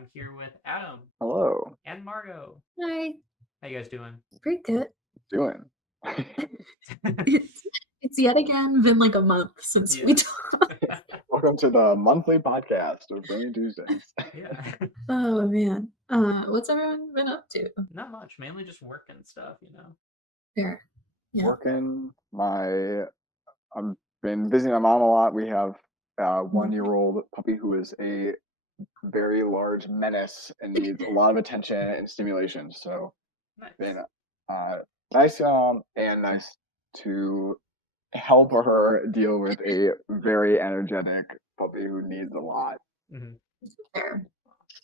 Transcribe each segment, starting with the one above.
I'm here with Adam Hello. and Margot. Hi. How you guys doing? Pretty good. Doing? It's yet again been like a month since we Yes. talked. Welcome to the monthly podcast of Brainy Tuesdays. Yeah. Oh man. What's everyone been up to? Not much. Mainly just working stuff, you know. There. Yeah. Working I've been visiting my mom a lot. We have a 1-year-old puppy who is a very large menace and needs a lot of attention and stimulation. So Nice. been nice and nice to help her deal with a very energetic puppy who needs a lot. Mm-hmm. There.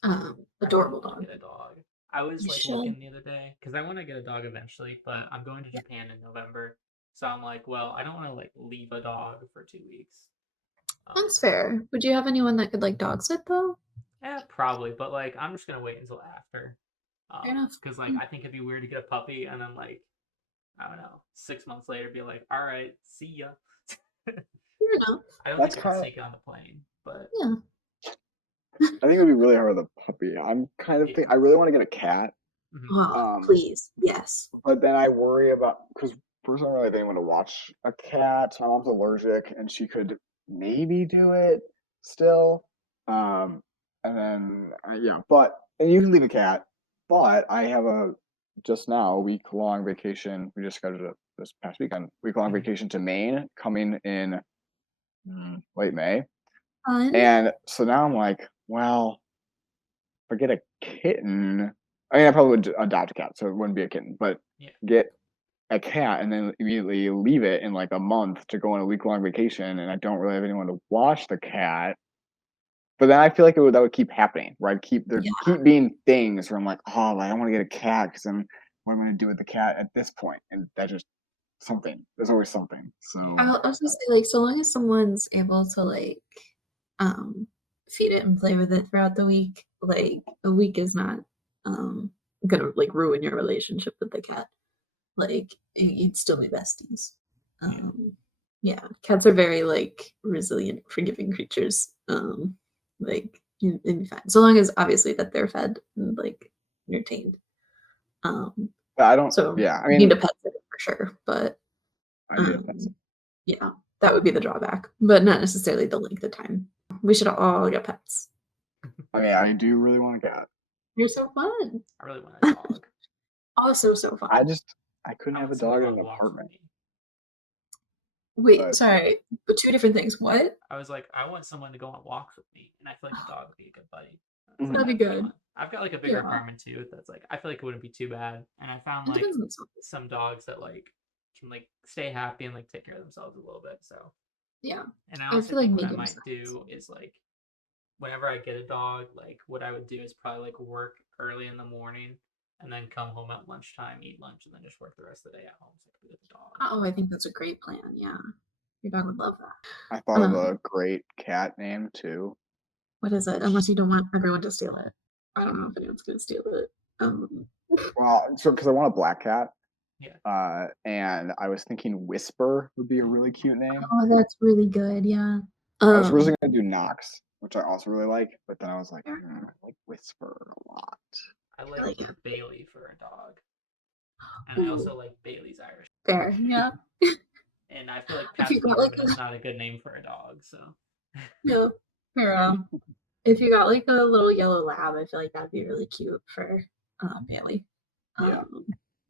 I Adorable really wanna dog. get a dog. I was You like should. looking the other day because I want to get a dog eventually, but I'm going to Japan in November, so I'm like, well, I don't want to like leave a dog for 2 weeks. That's fair. Would you have anyone that could like dog sit though? Yeah, probably, but like I'm just gonna wait until after. Fair enough. Because like I think it'd be weird to get a puppy and then like I don't know 6 months later be like, all right, see ya. Fair enough. I don't That's think I could kinda- take it on the plane, but Yeah. I think it would be really hard with a puppy. I'm kind of Yeah. I really want to get a cat. Oh, please. Yes. But then I worry about because first I don't really have anyone to watch a cat. My mom's allergic, and she could maybe do it still. And then and you can leave a cat. But I have just now a week-long vacation. We just scheduled it this past weekend. Week-long vacation to Maine coming in late May. Fun. And so now I'm like, well, if I get a kitten, I mean, I probably would adopt a cat, so it wouldn't be a kitten, but Yeah. get a cat and then immediately leave it in like a month to go on a week-long vacation, and I don't really have anyone to watch the cat. But then I feel like that would keep happening, right? There keep being things where I'm like, oh, I don't want to get a cat because then what am I going to do with the cat at this point? And that just something. There's always something. So I'll just say like so long as someone's able to like feed it and play with it throughout the week, like a week is not gonna like ruin your relationship with the cat. Like you'd still be besties. Yeah, cats are very like resilient, forgiving creatures. Like you'd be fine. So long as obviously that they're fed and like entertained. I don't. So Yeah, I you need mean, a pet sitter for sure, but I need a pet. yeah, that would be the drawback, but not necessarily the length of time. We should all get pets. I mean, I do really want a cat. You're so fun. I really want a dog. Also so fun. I couldn't I have a want someone dog to in go an on walks with apartment. me. Wait, but- sorry, but two different things. What? I was like, I want someone to go on walks with me, and I feel like a dog would be a good buddy. Mhm. That'd be good. Fun. I've got like a bigger Yeah. apartment too. That's like I feel like it wouldn't be too bad. And I found It like depends on something. some dogs that like can like stay happy and like take care of themselves a little bit. So Yeah. and I I also feel like think what I medium might size. do is like whenever I get a dog, like what I would do is probably like work early in the morning and then come home at lunchtime, eat lunch, and then just work the rest of the day at home so I can be with the dog. Oh, I think that's a great plan. Yeah, your dog would love that. I thought of a great cat name too. What is it? Unless you don't want everyone to steal it. I don't know if anyone's gonna steal it. Well, so because I want a black cat. Yeah. And I was thinking Whisper would be a really cute name. Oh, that's really good. Yeah. I was originally gonna do Knox, which I also really like, but then I was like, I like Whisper a lot. I like Bailey for a dog. And I also like Bailey's Irish. Fair, yeah. And I feel like If you got, Pat's like, is not a good name for a dog, so. Yeah. Fair. If you got like a little yellow lab, I feel like that'd be really cute for Bailey. Yeah.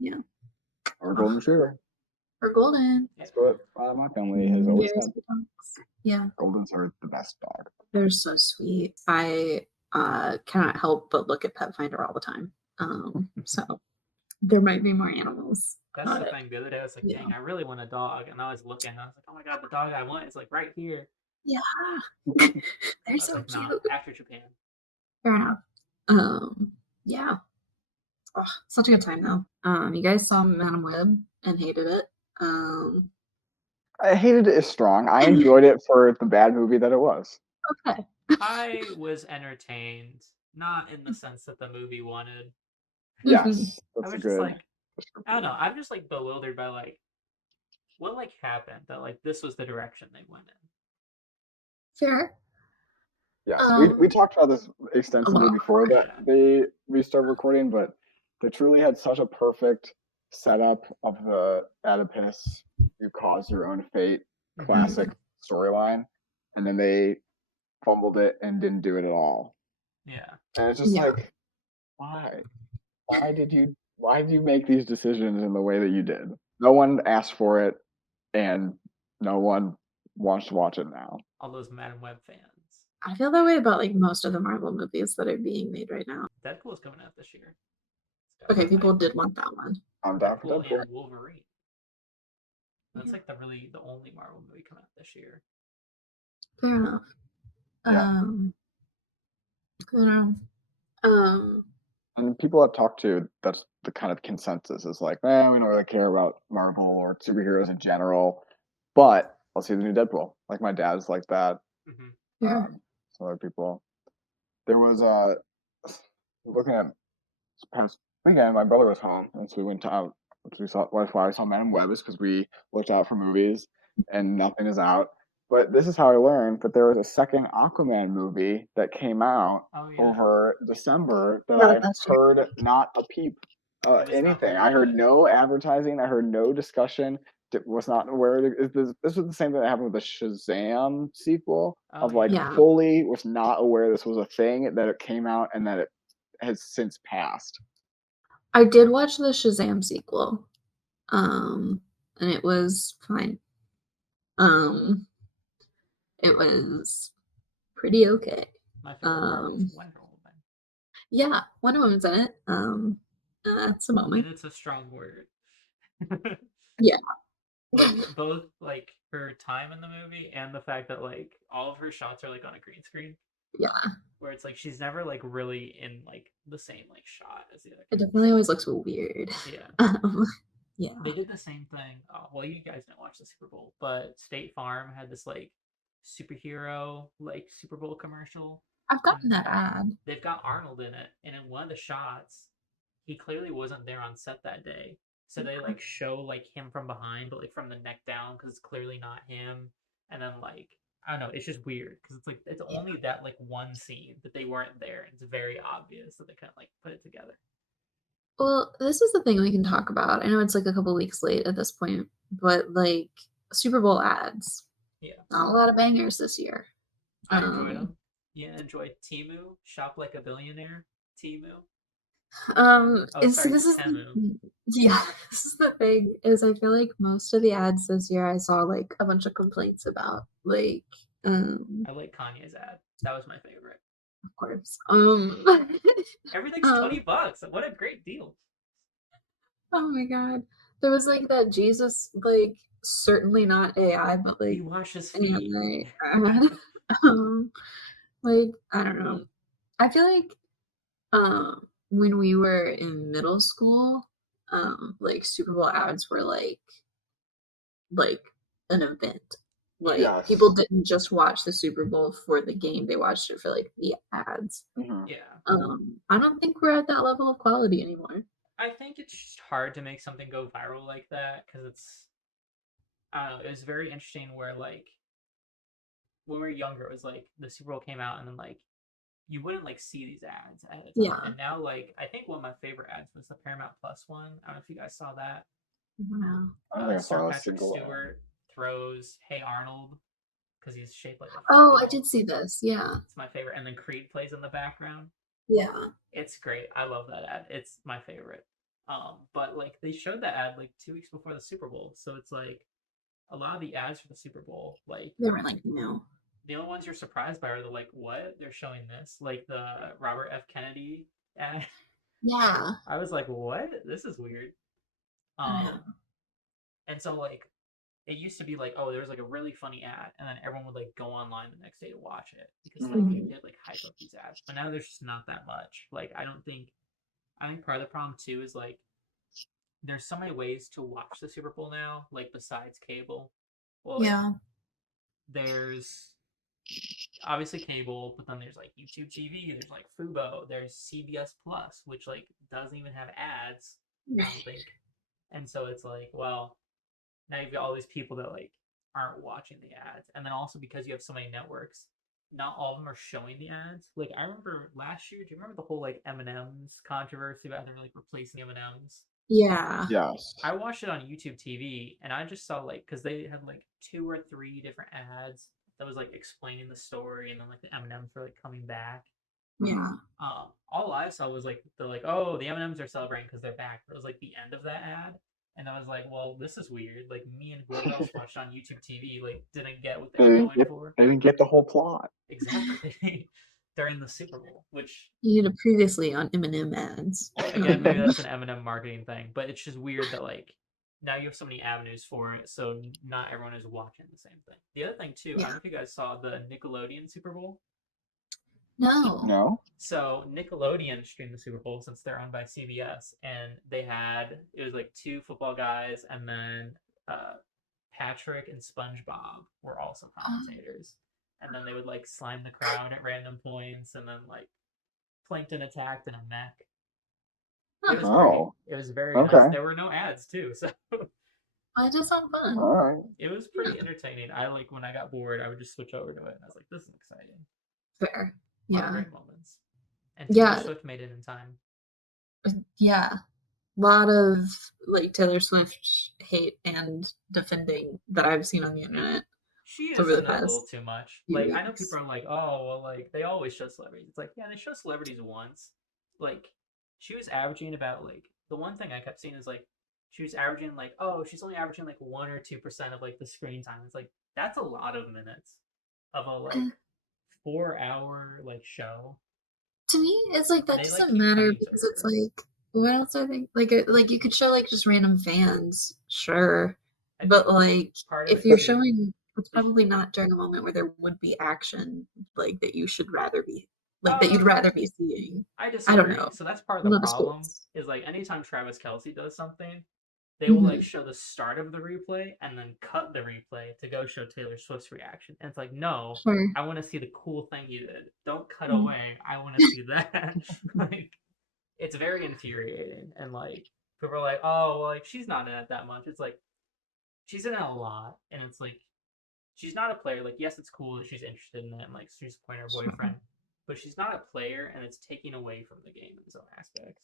Yeah. Or Golden Retriever. Or golden. That's what my family has always said. Yeah. Goldens are the best dog. They're so sweet. I cannot help but look at Pet Finder all the time. So there might be more animals. That's the thing. The other day I was like, dang, I really want a dog. And I was looking, and I was like, oh my god, the dog I want is like right here. Yeah. They're so like, cute. no, after Japan. Fair enough. Yeah. Oh, such a good time though. You guys saw Madam Web and hated it. I hated it is strong. I enjoyed it for the bad movie that it was. Okay. I was entertained, not in the sense that the movie wanted. Yes, I was just like, I don't know. I'm just like bewildered by like what like happened that like this was the direction they went in. Fair. Yes, we talked about this extensively Well, before that we started recording, but they truly had such a perfect setup of the Oedipus, you cause your own fate classic storyline, and then they fumbled it and didn't do it at all. Yeah. And it's just yeah. like, why? Why did you make these decisions in the way that you did? No one asked for it, and no one wants to watch it now. All those Madam Web fans. I feel that way about like most of the Marvel movies that are being made right now. Deadpool's coming out this year. It's got Okay, a people hype. did want that one. I'm down for Deadpool Deadpool. and Wolverine. That's Yeah. like the only Marvel movie coming out this year. Fair enough. Yeah. I don't know. And people I've talked to, that's the kind of consensus is like, we don't really care about Marvel or superheroes in general, but I'll see the new Deadpool. Like my dad's like that. Mm-hmm. Yeah. Some other people. There was looking at this past weekend, my brother was home, and so we went out. We saw why I saw Madam Web is because we looked out for movies, and nothing is out. But this is how I learned that there was a second Aquaman movie that came out Oh yeah. over December that Yeah, I that's true. heard not a peep, It was not anything. I over heard yet. no advertising. I heard no discussion. Was not aware. This was the same thing that happened with the Shazam sequel. Oh Of like Yeah. fully was not aware this was a thing that it came out and that it has since passed. I did watch the Shazam sequel. And it was fine. It was pretty okay. My favorite part was Wonder Woman. Yeah, Wonder Woman's in it. That's a And moment. it's a strong word. Yeah. both like her time in the movie and the fact that like all of her shots are like on a green screen. Yeah. Where it's like she's never like really in like the same like shot as the other It characters. definitely always looks weird. Yeah. Yeah. They did the same thing. Well, you guys didn't watch the Super Bowl, but State Farm had this like superhero like Super Bowl commercial. I've gotten that ad. They've got Arnold in it, and in one of the shots, he clearly wasn't there on set that day. So they like show like him from behind, but like from the neck down because it's clearly not him. And then like I don't know, it's just weird because it's like it's only that like one scene that they weren't there. It's very obvious that they kind of like put it together. Well, this is the thing we can talk about. I know it's like a couple weeks late at this point, but like Super Bowl ads. Yeah, Not a lot of bangers this year. I enjoyed them. Yeah, enjoyed Timu, Shop Like a Billionaire, Timu. Oh, sorry, This is Temu. yeah, this is the thing is I feel like most of the ads this year I saw like a bunch of complaints about like I like Kanye's ad. That was my favorite. of course Everything's $20. What a great deal. oh my god, there was like that Jesus like certainly not AI but like He washes feet. AI ad. Like I don't know. I feel like when we were in middle school, like Super Bowl ads were like an event. Like people Yes. didn't just watch the Super Bowl for the game; they watched it for like the ads. Mm-hmm. Yeah. I don't think we're at that level of quality anymore. I think it's just hard to make something go viral like that because it's, I don't know, it was very interesting where like when we were younger, it was like the Super Bowl came out and then like you wouldn't like see these ads ahead of time. Yeah. And now like I think one of my favorite ads was the Paramount Plus one. I don't know if you guys saw that. Wow. I don't think I Sir saw a Patrick single. Stewart throws Hey Arnold because he's shaped like a Oh, I football. did see this. Yeah. It's my favorite. And then Creed plays in the background. Yeah. It's great. I love that ad. It's my favorite. But like they showed that ad like 2 weeks before the Super Bowl, so it's like a lot of the ads for the Super Bowl, like They were like, no. the only ones you're surprised by are the like, what? They're showing this, like the Robert F. Kennedy ad. Yeah. I was like, what? This is weird. And so like it used to be like, oh, there was like a really funny ad, and then everyone would like go online the next day to watch it because like they did like hype up these ads. But now there's just not that much. Like I think part of the problem too is like there's so many ways to watch the Super Bowl now, like besides cable. Well, like, Yeah. there's obviously cable, but then there's like YouTube TV, there's like Fubo, there's CBS Plus, which like doesn't even have ads, I don't think. And so it's like, well, now you've got all these people that like aren't watching the ads, and then also because you have so many networks, not all of them are showing the ads. Like I remember last year. Do you remember the whole like M&M's controversy about them like replacing M&M's? Yeah. Yes. I watched it on YouTube TV, and I just saw like because they had like 2 or 3 different ads that was like explaining the story, and then like the M&Ms were like coming back. Yeah. All I saw was like they're like, oh, the M&Ms are celebrating because they're back. It was like the end of that ad, and I was like, well, this is weird. Like me and whoever else watched on YouTube TV like didn't get what they were going for. They didn't get the whole plot. Exactly. During the Super Bowl, which You had it previously on M&M ads. again maybe that's an M&M marketing thing, but it's just weird that like now you have so many avenues for it, so not everyone is watching the same thing. The other thing too, I don't know if you guys saw the Nickelodeon Super Bowl. No. No. So Nickelodeon streamed the Super Bowl since they're owned by CBS, and it was like 2 football guys, and then Patrick and SpongeBob were also commentators, and then they would like slime the crowd at random points, and then like Plankton attacked in a mech. It was great. Oh. It was very nice. Okay. There were no ads too, so Why does sound fun? All right. it was pretty entertaining. I like when I got bored, I would just switch over to it, and I was like, "This is exciting." Fair. A lot of Yeah. great moments. And Taylor Yeah. Swift made it in time. Yeah. A lot of like Taylor Swift hate and defending that I've seen on the internet She is over the in it a little past too much. few Like I know weeks. people are like, "Oh, well, like they always show celebrities." It's like, yeah, they show celebrities once. Like she was averaging about like the one thing I kept seeing is like she was averaging like, oh, she's only averaging like 1 or 2% of like the screen time. It's like that's a lot of minutes of a like Uh, 4 hour like show. to me, it's like that They like doesn't keep matter cutting to because it's her. like what else I think like you could show like just random fans, sure, I but think like part of if it you're too showing, it's is probably not during a moment where there would be action like that you should rather be like that you'd uh rather be seeing. I I don't disagree. know. So that's part of I'm the not a problem sports. is like anytime Travis Kelsey does something, they will like Mm-hmm. show the start of the replay and then cut the replay to go show Taylor Swift's reaction. And it's like, no, Sure. I want to see the cool thing you did. Don't cut Mm. away. I want to see that. Like, it's very infuriating. And like, people are like, oh, well, like she's not in it that much. It's like she's in it a lot, and it's like she's not a player. Like, yes, it's cool that she's interested in it, and like she's playing her Sure. boyfriend, but she's not a player, and it's taking away from the game in some aspects.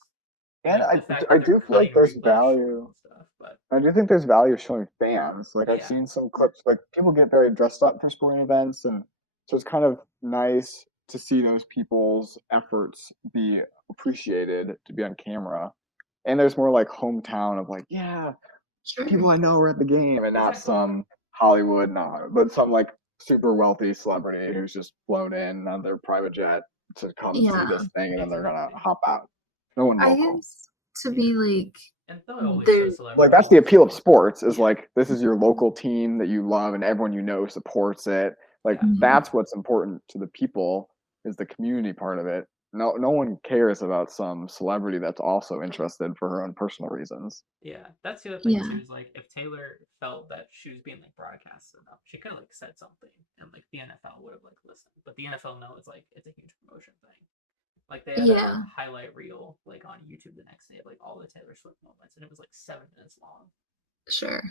And Like the fact I that they're do feel like cutting there's replay value. and stuff, but I do think there's value showing fans. Like I've yeah, seen some clips, like people get very dressed up for sporting events, and so it's kind of nice to see those people's efforts be appreciated to be on camera. And there's more like hometown of like, yeah, Sure. people I know are at the game, and not exactly. some Hollywood, no, but some like super wealthy celebrity who's just flown in on their private jet to come and see Yeah. this thing, and then they're gonna Exactly. hop out. No one I local. used to Yeah. be like And they'll always show there. Like celebrities that's the in appeal of sport. sports is Yeah. like this is your local team that you love and everyone you know supports it. Like Yeah. that's what's important to the people is the community part of it. No one cares about some celebrity that's also interested for her own personal reasons. Yeah. That's the other thing Yeah. too, is like if Taylor felt that she was being like broadcasted enough, she could have like said something and like the NFL would have like listened. But the NFL knows like it's a huge promotion thing. Like they had Yeah. a highlight reel like on YouTube the next day of like all the Taylor Swift moments, and it was like 7 minutes long. Sure.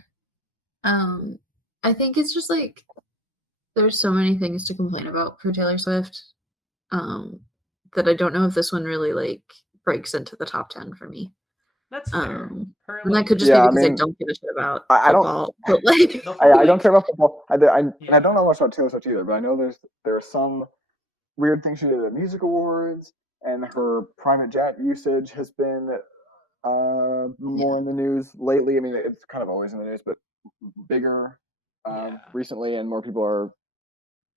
I think it's just like there's so many things to complain about for Taylor Swift. That I don't know if this one really like breaks into the top 10 for me. That's fair. Her And that like could just be Yeah, I because I mean, don't give a shit about I don't football. But like the whole I don't like care about football. And I yeah. don't know much about Taylor Swift either, but I know there are some weird things she did at music awards, and her private jet usage has been more in the news lately. I mean, it's kind of always in the news, but bigger Yeah. recently, and more people are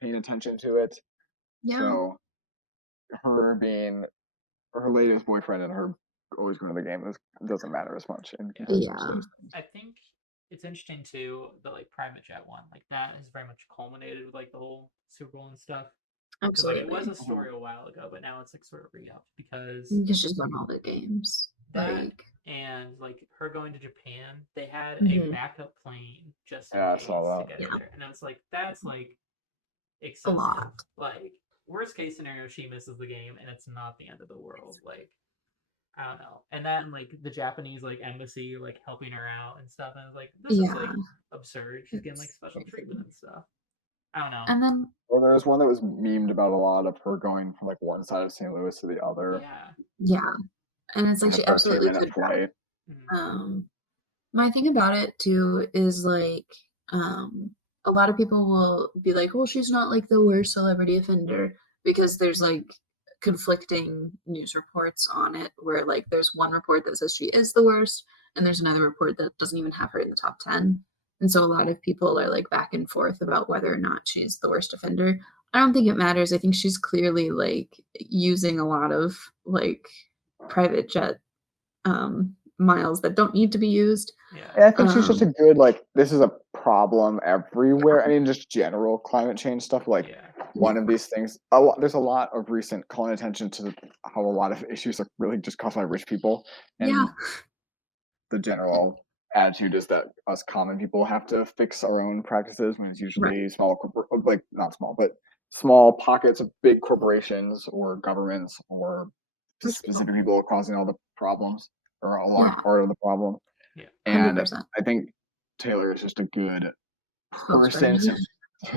paying attention to it. yeah. So her being her latest boyfriend and her always going to the game doesn't matter as much in Yeah. comparison to Yeah. those. I think it's interesting too, the like private jet one. Like that has very much culminated with like the whole Super Bowl and stuff. Because like it was Absolutely. a story a while ago, but now it's like sort of re-upped because Because she's won all the games. that Like and like her going to Japan, they had a Mhm. backup plane just in Yeah, I case saw to that. get Yeah. her there. And I was like, that's like a excessive. lot. Like worst case scenario, she misses the game and it's not the end of the world. Like I don't know. And then like the Japanese like embassy like helping her out and stuff. And I was like, this is Yeah. like absurd. She's getting like It's special crazy. treatment and stuff. I don't know. And then Well, there's one that was memed about a lot of her going from like one side of St. Louis to the other. Yeah. yeah, and it's like Like she a 13 absolutely minute could have. flight. Mhm. My thing about it too is like a lot of people will be like, well, she's not like the worst celebrity offender because there's like conflicting news reports on it where like there's one report that says she is the worst and there's another report that doesn't even have her in the top 10. And so a lot of people are like back and forth about whether or not she's the worst offender. I don't think it matters. I think she's clearly like using a lot of like private jet miles that don't need to be used. Yeah. And I think she's just a Um, good, like, this is a problem everywhere. I mean, just general climate change stuff. Like, Yeah. one of these things, there's a lot of recent calling attention to how a lot of issues are really just caused by rich people. And yeah, the general attitude is that us common people have to fix our own practices when it's right. usually like not small, but small pockets of big corporations or governments or Just people. specific people causing all the problems or a large Yeah, part of the problem. Yeah. And 100% I think Taylor is just a good person spokesperson.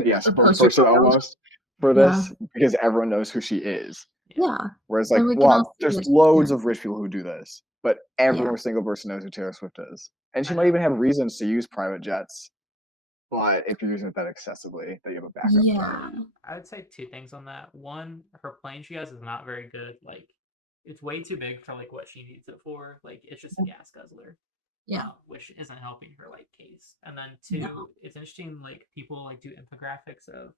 yeah, A poster spokesperson child. almost for Yeah, this because everyone knows who she is. Yeah. yeah, Whereas like, and we can all well, see there's it. loads Yeah, of rich people who do this, but yeah, every single person knows who Taylor Swift is. And she I might know. even have reasons to use private jets, but if you're using it that excessively, that you have a backup jet. yeah, I would say two things on that. One, her plane she has is not very good. Like, it's way too big for like what she needs it for. Like, it's just a gas guzzler, yeah. which isn't helping her like case. And then No, two, it's interesting like people like do infographics of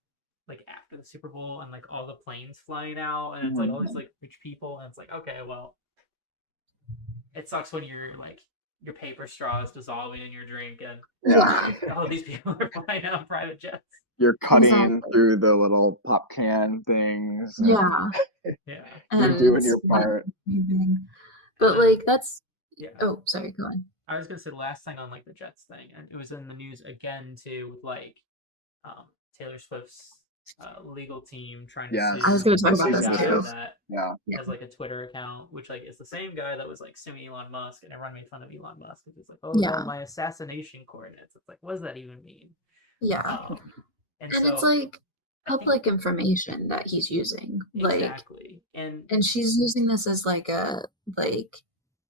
like after the Super Bowl and like all the planes flying out, and it's like all these like rich people, and it's like okay, well, it sucks when your paper straw is dissolving in your drink, and Yeah. all these people are flying out in private jets. You're cutting exactly. through the little pop can things and Yeah, Yeah, you're and doing it's your like part. amazing. and But then like that's yeah, oh, sorry, go on. I was gonna say the last thing on like the Jets thing, and it was in the news again too, with like um, Taylor Swift's legal team trying to I was Yes. gonna sue talk I've about a seen this this guy too. news. that Yeah. Yeah, has like a Twitter account, which like is the same guy that was like suing Elon Musk, and everyone made fun of Elon Musk because it's like, oh no, yeah, my assassination coordinates. It's like, what does that even mean? yeah. And And it's so like I think public information that he's using. Like, exactly, and and she's using this as like a like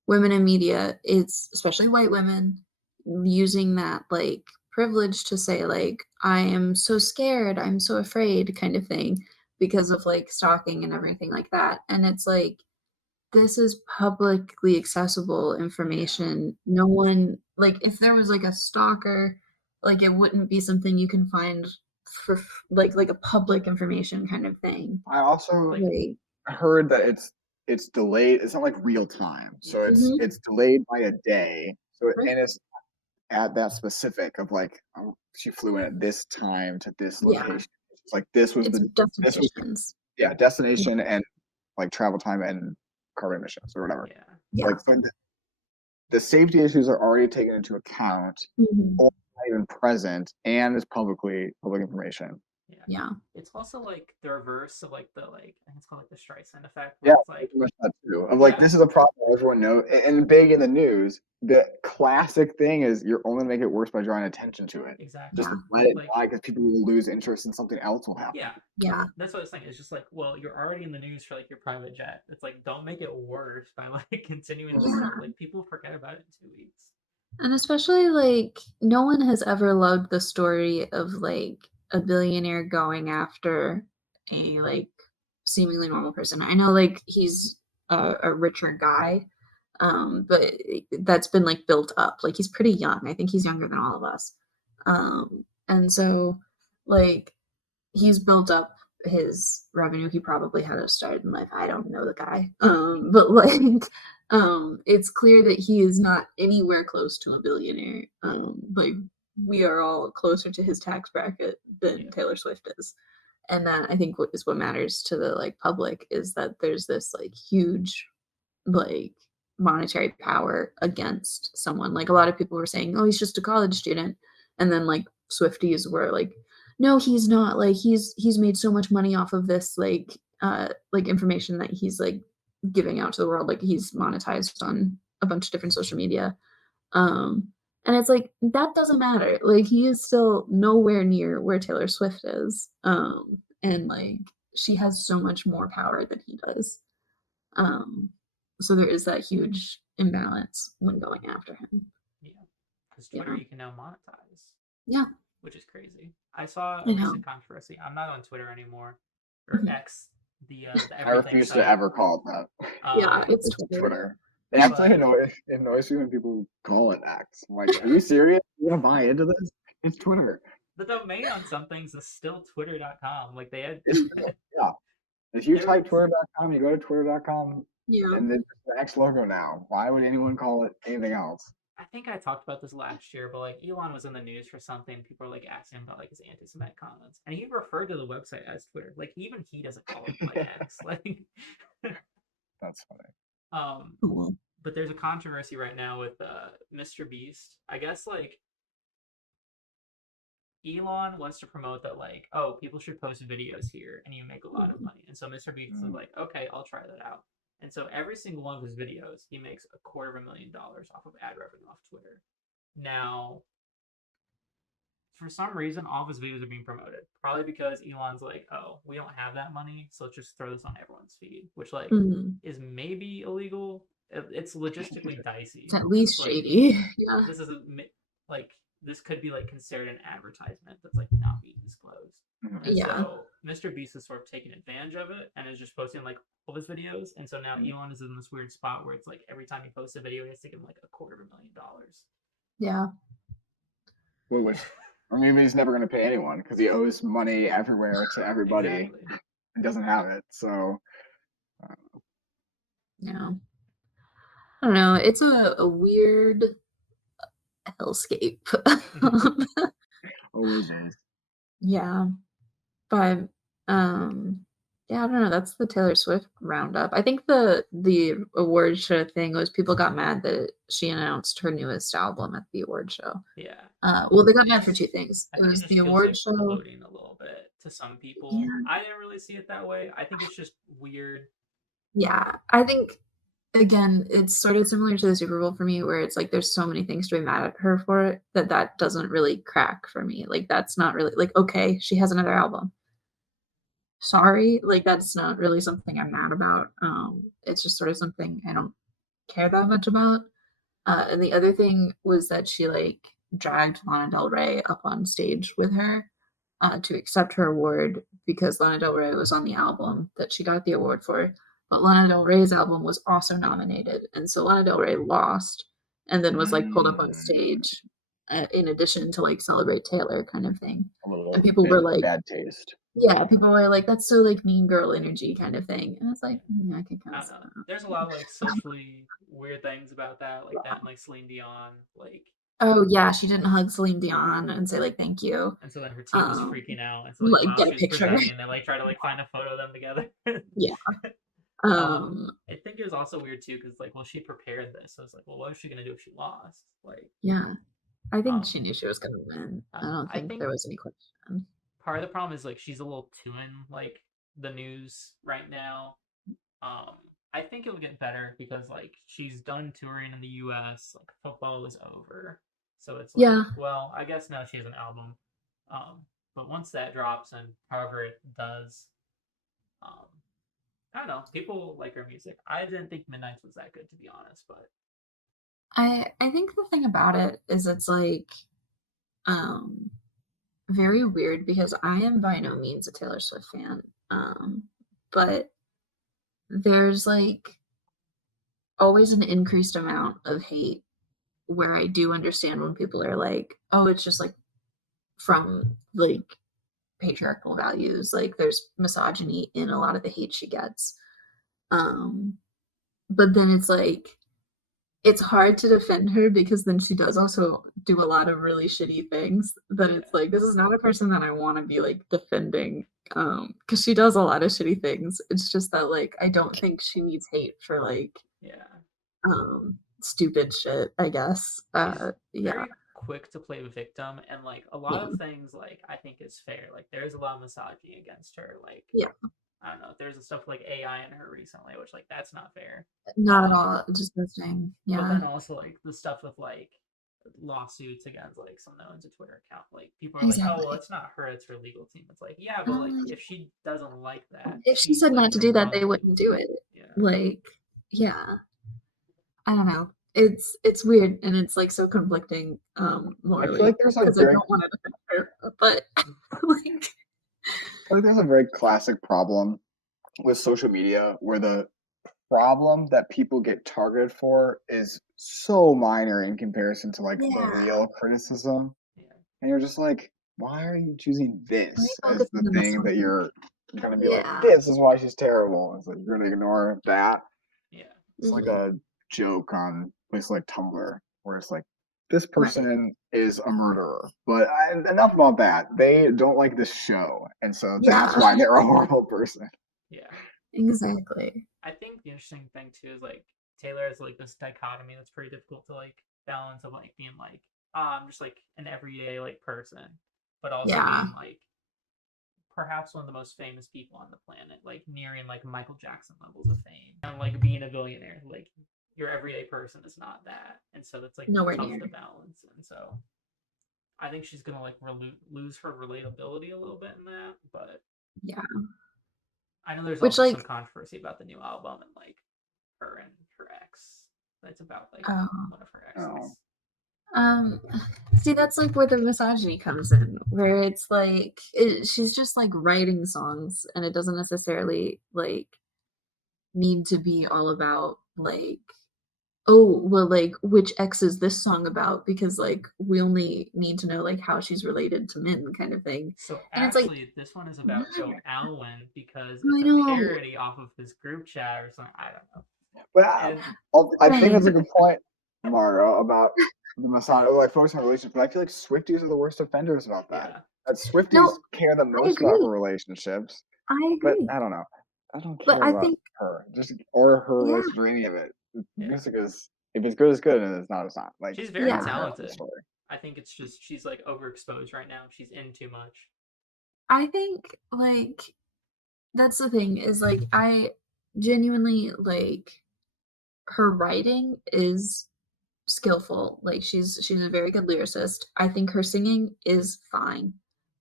women in media, it's especially white women using that like privilege to say like I am so scared, I'm so afraid kind of thing because of like stalking and everything like that. And it's like this is publicly accessible yeah, information. No one like if there was like a stalker, like it wouldn't be something you can find for like a public information kind of thing. I also like Like heard that it's delayed. It's not like real time, so yeah, mhm, it's delayed by a day. So right? and it's at that specific of like she flew in at this time to this Yeah. location. It's like this was It's the this was destinations. yeah Yeah. destination and like travel time and carbon emissions or whatever. yeah, Yeah. Like so the safety issues are already taken into account, Mhm. or not even present, and is public information. yeah. Yeah. It's also like the reverse of like the like I think it's called like the Streisand effect, where Yeah, it's like pretty much that too. Of like, yeah, this is a problem everyone knows, and big in the news. The classic thing is you're only make it worse by drawing attention to it. Just exactly. Yeah. let it Like die because people will lose interest and something else will happen. yeah, Yeah. that's what I was saying. It's just like, well, you're already in the news for like your private jet. It's like, don't make it worse by like continuing the Yeah. story. Like people forget about it in 2 weeks. And especially like no one has ever loved the story of like a billionaire going after a like seemingly normal person. I know like he's a richer guy, but that's been like built up. Like he's pretty young. I think he's younger than all of us. And so like he's built up his revenue. He probably had a start in life. I don't know the guy. But like it's clear that he is not anywhere close to a billionaire. Like we are all closer to his tax bracket than Yeah, Taylor Swift is. And that I think what is what matters to the like public is that there's this like huge like monetary power against someone. Like a lot of people were saying, "Oh, he's just a college student," and then like Swifties were like, "No, he's not. Like he's made so much money off of this like information that he's like giving out to the world. Like he's monetized on a bunch of different social media." Um, And it's like, that doesn't matter. Like, he is still nowhere near where Taylor Swift is. And like, she has so much more power than he does. Um, so there is that huge imbalance when going after him. Yeah, because Twitter Yeah. you can now monetize, Yeah. which is crazy. I saw I a know. recent controversy. I'm not on Twitter anymore, or Mhm. X, the I everything refuse to site. ever call it that. Yeah, it's It's Twitter. Twitter. It actually But annoys me when people call it X. I'm like, are you serious? You gonna buy into this? It's Twitter. the domain on some things is still twitter.com. Like they had It's yeah. If you there was type twitter.com, you go to twitter.com, Yeah. and then it's the X logo now. Why would anyone call it anything else? I think I talked about this last year, but like Elon was in the news for something. People were like asking him about like his anti-Semitic comments, and he referred to the website as Twitter. Like even he doesn't call it like X. Like, That's funny. Cool. but there's a controversy right now with Mr. Beast. I guess like Elon wants to promote that like, oh, people should post videos here and you make a lot of money. And so Mr. Beast is like, okay, I'll try that out. And so every single one of his videos, he makes $250,000 off of ad revenue off Twitter. Now, for some reason, all of his videos are being promoted. Probably because Elon's like, oh, we don't have that money, so let's just throw this on everyone's feed, which like is maybe illegal. It's logistically dicey. It's at least Like, shady. Yeah. this is like this could be like considered an advertisement that's like not being disclosed. And Yeah. so Mr. Beast is sort of taking advantage of it and is just posting like all of his videos. And so now Elon is in this weird spot where it's like every time he posts a video, he has to give him like $250,000. Yeah. Which, or maybe he's never going to pay anyone because he owes money everywhere to everybody Exactly. and doesn't have it. So, Yeah. I don't know. It's a weird hellscape. always is. Yeah. But yeah, I don't know. That's the Taylor Swift roundup. I think the award show thing was people got mad that she announced her newest album at the award show. Yeah. Well, they got mad for two things. I It think it was just the feels award like show. bloating a little bit to some people. Yeah. I didn't really see it that way. I think it's just weird. Yeah, I think again, it's sort of similar to the Super Bowl for me, where it's like there's so many things to be mad at her for it that doesn't really crack for me. Like that's not really like okay, she has another album. Sorry, like that's not really something I'm mad about. It's just sort of something I don't care that much about. And the other thing was that she like dragged Lana Del Rey up on stage with her to accept her award because Lana Del Rey was on the album that she got the award for. But Lana Del Rey's album was also nominated, and so Lana Del Rey lost, and then was like pulled up on stage in addition to like celebrate Taylor kind of thing. A little And people were like, bad taste. yeah, people were like, that's so like mean girl energy kind of thing. And it's like, I can kind I of don't know. There's a lot of like socially weird things about that, like that and like Celine Dion, like oh yeah, she didn't hug Celine Dion and say like thank you. and so then her team was freaking out and so like Like while get a she was picture. presenting they like try to like find a photo of them together. Yeah. I think it was also weird too because like well she prepared this, so it's like well what was she gonna do if she lost? Like Yeah. I think she knew she was gonna win. I don't I think think there was any question. part of the problem is like she's a little too in like the news right now. I think it'll get better because like she's done touring in the US, like football is over. So it's like Yeah. well, I guess now she has an album. But once that drops and however it does, um I don't know, people like her music. I didn't think Midnight's was that good to be honest, but I think the thing about it is it's like very weird because I am by no means a Taylor Swift fan. But there's like always an increased amount of hate where I do understand when people are like, oh, it's just like from like patriarchal values. Like there's misogyny in a lot of the hate she gets. But then it's like it's hard to defend her because then she does also do a lot of really shitty things that it's like this is not a person that I want to be like defending because she does a lot of shitty things. It's just that like I don't think she needs hate for like stupid shit, I guess. Very quick to play victim and like a lot of things like I think is fair. Like there's a lot of misogyny against her. Like I don't know. There's the stuff like AI in her recently, which like that's not fair. Not at all. Disgusting. Yeah. But then also like the stuff with like lawsuits against like someone that owns a Twitter account. Like people are like, oh well, Exactly. it's not her, it's her legal team. It's like, yeah, but like Um, if she doesn't like that, if she she's said like not to the do that, they wrong wouldn't do legal team. it. Yeah. Like, yeah, I don't know. It's weird and it's like so conflicting I feel morally like there's a because I very don't want to defend her, but like, I feel like there's a very classic problem with social media where the problem that people get targeted for is so minor in comparison to like the yeah, real criticism. Yeah. And you're just like, why are you choosing let me this as focus the on this thing that one. you're gonna be like, Yeah. this is why she's terrible? It's like you're gonna ignore that. Yeah. It's like Mhm. a joke on places like Tumblr where it's like this Right. person is a murderer. But enough about that. They don't like this show, and so that's Yeah, why they're a horrible person. Yeah. exactly. I think the interesting thing too is like Taylor has like this dichotomy that's pretty difficult to like balance of like being like, I'm just like an everyday like person, but also Yeah. being like perhaps one of the most famous people on the planet, like nearing like Michael Jackson levels of fame, and like being a billionaire. Like your everyday person is not that, and so that's like Nowhere tough near. to balance. And so I think she's gonna like lose her relatability a little bit in that, but Yeah. I know there's Which also like, some controversy about the new album and like her and her ex. That's about like oh, one of her Oh, exes. um, see, that's like where the misogyny comes in, where it's like she's just like writing songs, and it doesn't necessarily like need to be all about like, oh, well, like which ex is this song about? Because like we only need to know like how she's related to men, kind of thing. So And it's like, actually, this one is about Joe what? Alwyn because I it's a know. parody off of his group chat or something. I don't know. but And I think that's a Right. good point, Mario, about the misogyny, like focusing on relationships. But I feel like Swifties are the worst offenders about that. yeah, That Swifties No, care the I most about her agree. relationships, I but agree. I don't know. I don't But care I about think, her, just or her yeah, relationship or any of it. yeah. Music is if it's good, it's good, and if it's not, it's not. Like She's I very yeah, don't care about the talented. story. I think it's just she's like overexposed right now. She's in too much. I think like that's the thing is like I genuinely like her writing is skillful. Like she's a very good lyricist. I think her singing is fine.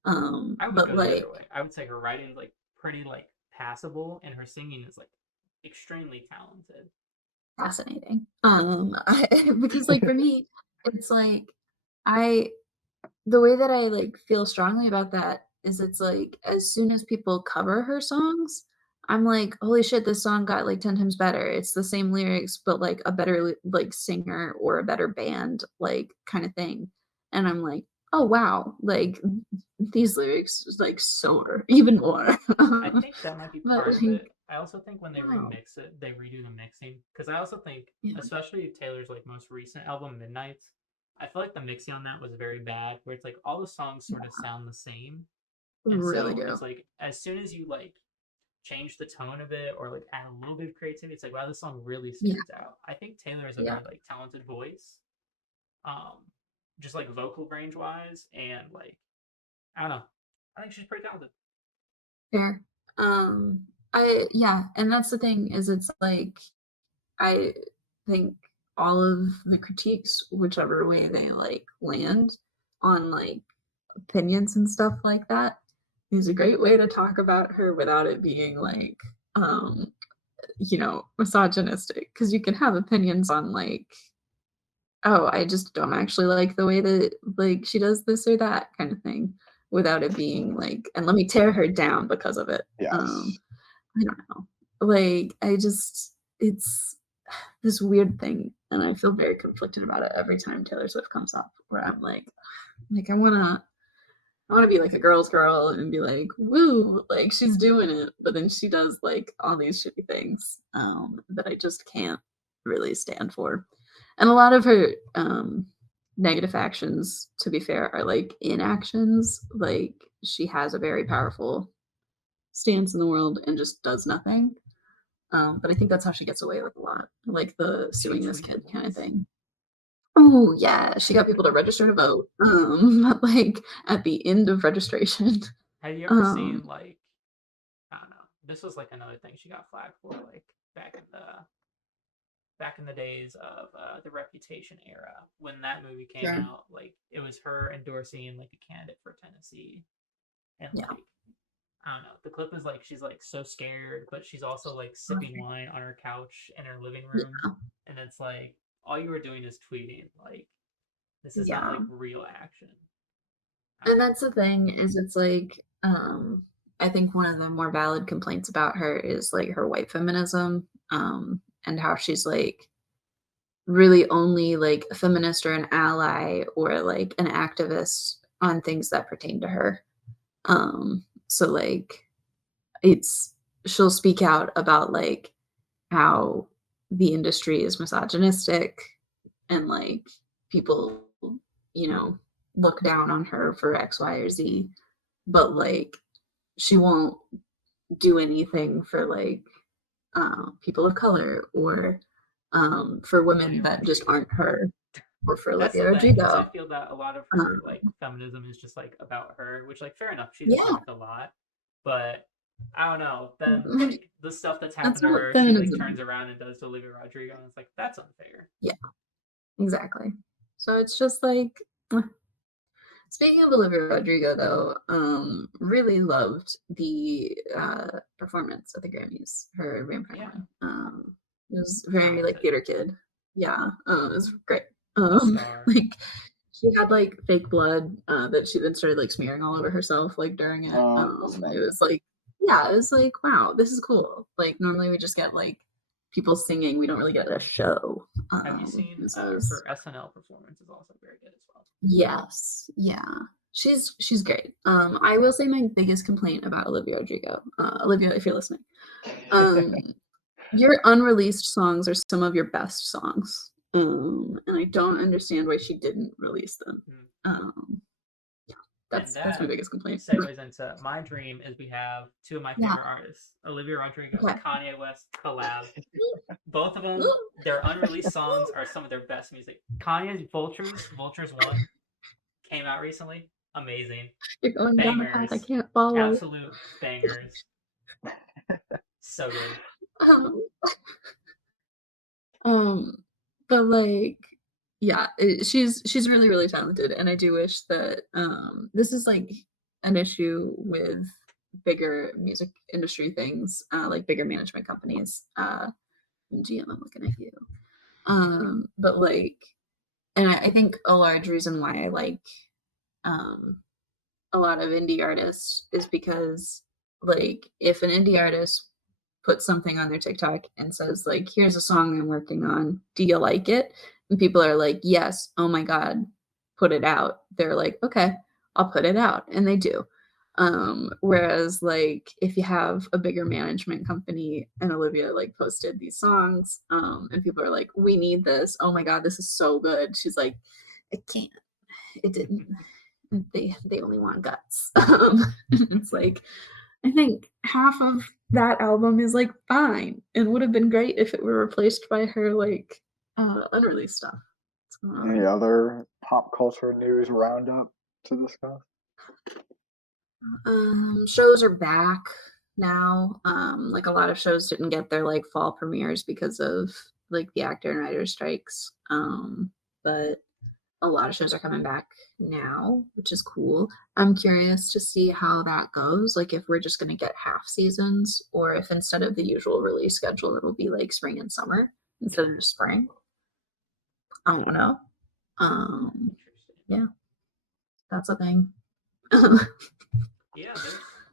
I would But go the other like way. I would say her writing is like pretty like passable, and her singing is like extremely talented. fascinating. Because like for me, it's like I the way that I like feel strongly about that is it's like as soon as people cover her songs, I'm like, holy shit, this song got like 10 times better. It's the same lyrics, but like a better like singer or a better band, like kind of thing. And I'm like, oh wow, like these lyrics like soar even more. I think that might be But part of like, it. I also think when they wow, remix it, they redo the mixing because I also think, yeah, especially Taylor's like most recent album, Midnight's, I feel like the mixing on that was very bad. Where it's like all the songs sort of sound the same, and really so do. it's like as soon as you like change the tone of it or like add a little bit of creativity, it's like wow, this song really Yeah, stands out. I think Taylor is a yeah, very like talented voice, um, just like vocal range wise, and like I don't know, I think she's pretty talented. fair. I yeah, and that's the thing is it's like I think all of the critiques, whichever way they like land on like opinions and stuff like that, is a great way to talk about her without it being like, misogynistic. Because you can have opinions on like, oh, I just don't actually like the way that like she does this or that kind of thing, without it being like, and let me tear her down because of it. Yes. I don't know. Like, it's this weird thing, and I feel very conflicted about it every time Taylor Swift comes up, where I'm like I wanna be like a girl's girl and be like, woo, like she's doing it, but then she does like all these shitty things that I just can't really stand for. And a lot of her negative actions, to be fair, are like inactions. Like she has a very powerful stance in the world and just does nothing. But I think that's how she gets away with a lot, like the She suing this kid tweeted kind of once. thing. Oh yeah, she got people to register to vote. Like at the end of registration. Have you ever Um, seen like I don't know? This was like another thing she got flagged for, like back in the back in the days of the Reputation era when that movie came Sure. out. Like it was her endorsing like a candidate for Tennessee, and Yeah. like I don't know. The clip is like she's like so scared, but she's also like sipping wine on her couch in her living room, Yeah. and it's like all you were doing is tweeting. Like this is not Yeah. like real action. And that's the thing is it's like I think one of the more valid complaints about her is like her white feminism and how she's like really only like a feminist or an ally or like an activist on things that pertain to her. So like it's she'll speak out about like how the industry is misogynistic and like people, you know, look down on her for X, Y, or Z, but like she won't do anything for like people of color or for women that just aren't her or for That's Olivia the thing, because I Rodrigo. feel that a lot of her Um, like feminism is just like about her, which like fair enough, she's yeah, achieved a lot, but I don't know. Then mhm, like the stuff that's that's happened to not what her, she like feminism turns is. around and does to Olivia Rodrigo, and it's like that's unfair. Yeah, exactly. So it's just like speaking of Olivia Rodrigo, though, really loved the performance at the Grammys, her vampire Yeah, one. It was very like talented, theater kid. Yeah, it was great. a star. Like she had like fake blood that she then started like smearing all over herself like during it. That's nice. It was like, yeah, it was like, wow, this is cool. Like normally we just get like people singing, we don't really get a show. Have you seen So it was, her SNL performance is also very good as well. yes, yeah. She's great. I will say my biggest complaint about Olivia Rodrigo, Olivia, if you're listening, um, your unreleased songs are some of your best songs. And I don't understand why she didn't release them. Mm. Yeah, And that's my that biggest complaint. segues into my dream is we have two of my Yeah. favorite artists, Olivia Rodrigo, Okay. Kanye West collab. Both of them, their unreleased songs are some of their best music. Kanye's Vultures 1 came out recently. Amazing. You're going down a path I Bangers. can't follow. Absolute bangers. So good. Um, but like, yeah, she's really really talented, and I do wish that this is like an issue with bigger music industry things, like bigger management companies. GM, I'm looking at you. But like, and I think a large reason why I like um a lot of indie artists is because like if an indie artist puts something on their TikTok and says like here's a song I'm working on, do you like it? And people are like, yes, oh my god, put it out. They're like, okay, I'll put it out, and they do. Whereas like if you have a bigger management company and Olivia like posted these songs and people are like, we need this, oh my god, this is so good, she's like, I can't, it didn't, they only want guts. It's like I think half of that album is like fine and would have been great if it were replaced by her like unreleased stuff. Any other pop culture news roundup to discuss? Shows are back now. Like a lot of shows didn't get their like fall premieres because of like the actor and writer strikes. But a lot of shows are coming back now, which is cool. I'm curious to see how that goes. Like if we're just gonna get half seasons, or if instead of the usual release schedule, it'll be like spring and summer instead of just spring. I don't know. Interesting. Yeah, that's a thing. Yeah,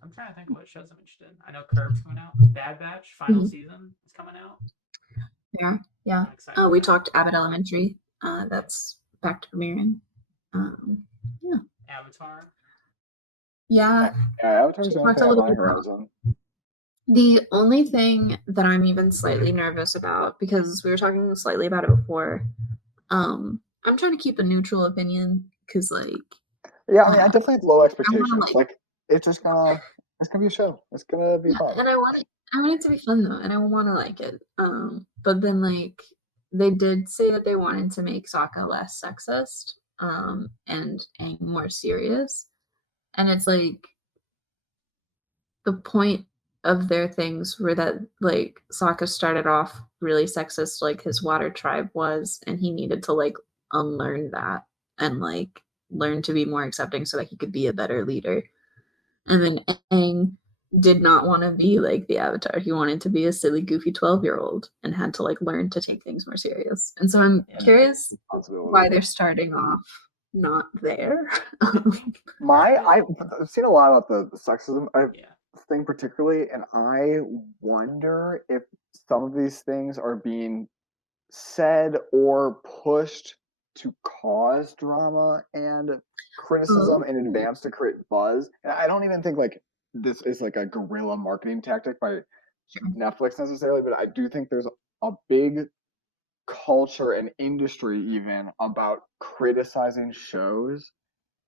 I'm trying to think of what shows I'm interested in. I know Curb's coming out. Bad Batch final Mhm. season is coming out. Yeah. I'm excited Oh, for we that. talked Abbott Elementary. That's back to premiering. Yeah. Avatar. Yeah. Yeah, Avatar's She the only talked thing a on little my bit about horizon. the only thing that I'm even slightly nervous about, because we were talking slightly about it before. I'm trying to keep a neutral opinion because, like, Yeah, I mean, I uh, definitely have low I want expectations. to Like, it's gonna be a show. It's gonna be yeah, fun. and I want it to be fun though, and I want to like it. But then like they did say that they wanted to make Sokka less sexist, and more serious, and it's like the point of their things were that like Sokka started off really sexist, like his water tribe was, and he needed to like unlearn that and like learn to be more accepting so that he could be a better leader. And then Aang did not want to be like the Avatar. He wanted to be a silly, goofy 12-year-old and had to like learn to take things more serious. And so I'm Yeah. curious Responsibility. why they're starting off not there. I've seen a lot about the sexism Yeah. thing particularly, and I wonder if some of these things are being said or pushed to cause drama and criticism in advance to create buzz. And I don't even think like this is like a guerrilla marketing tactic by Netflix necessarily, but I do think there's a big culture and industry even about criticizing shows.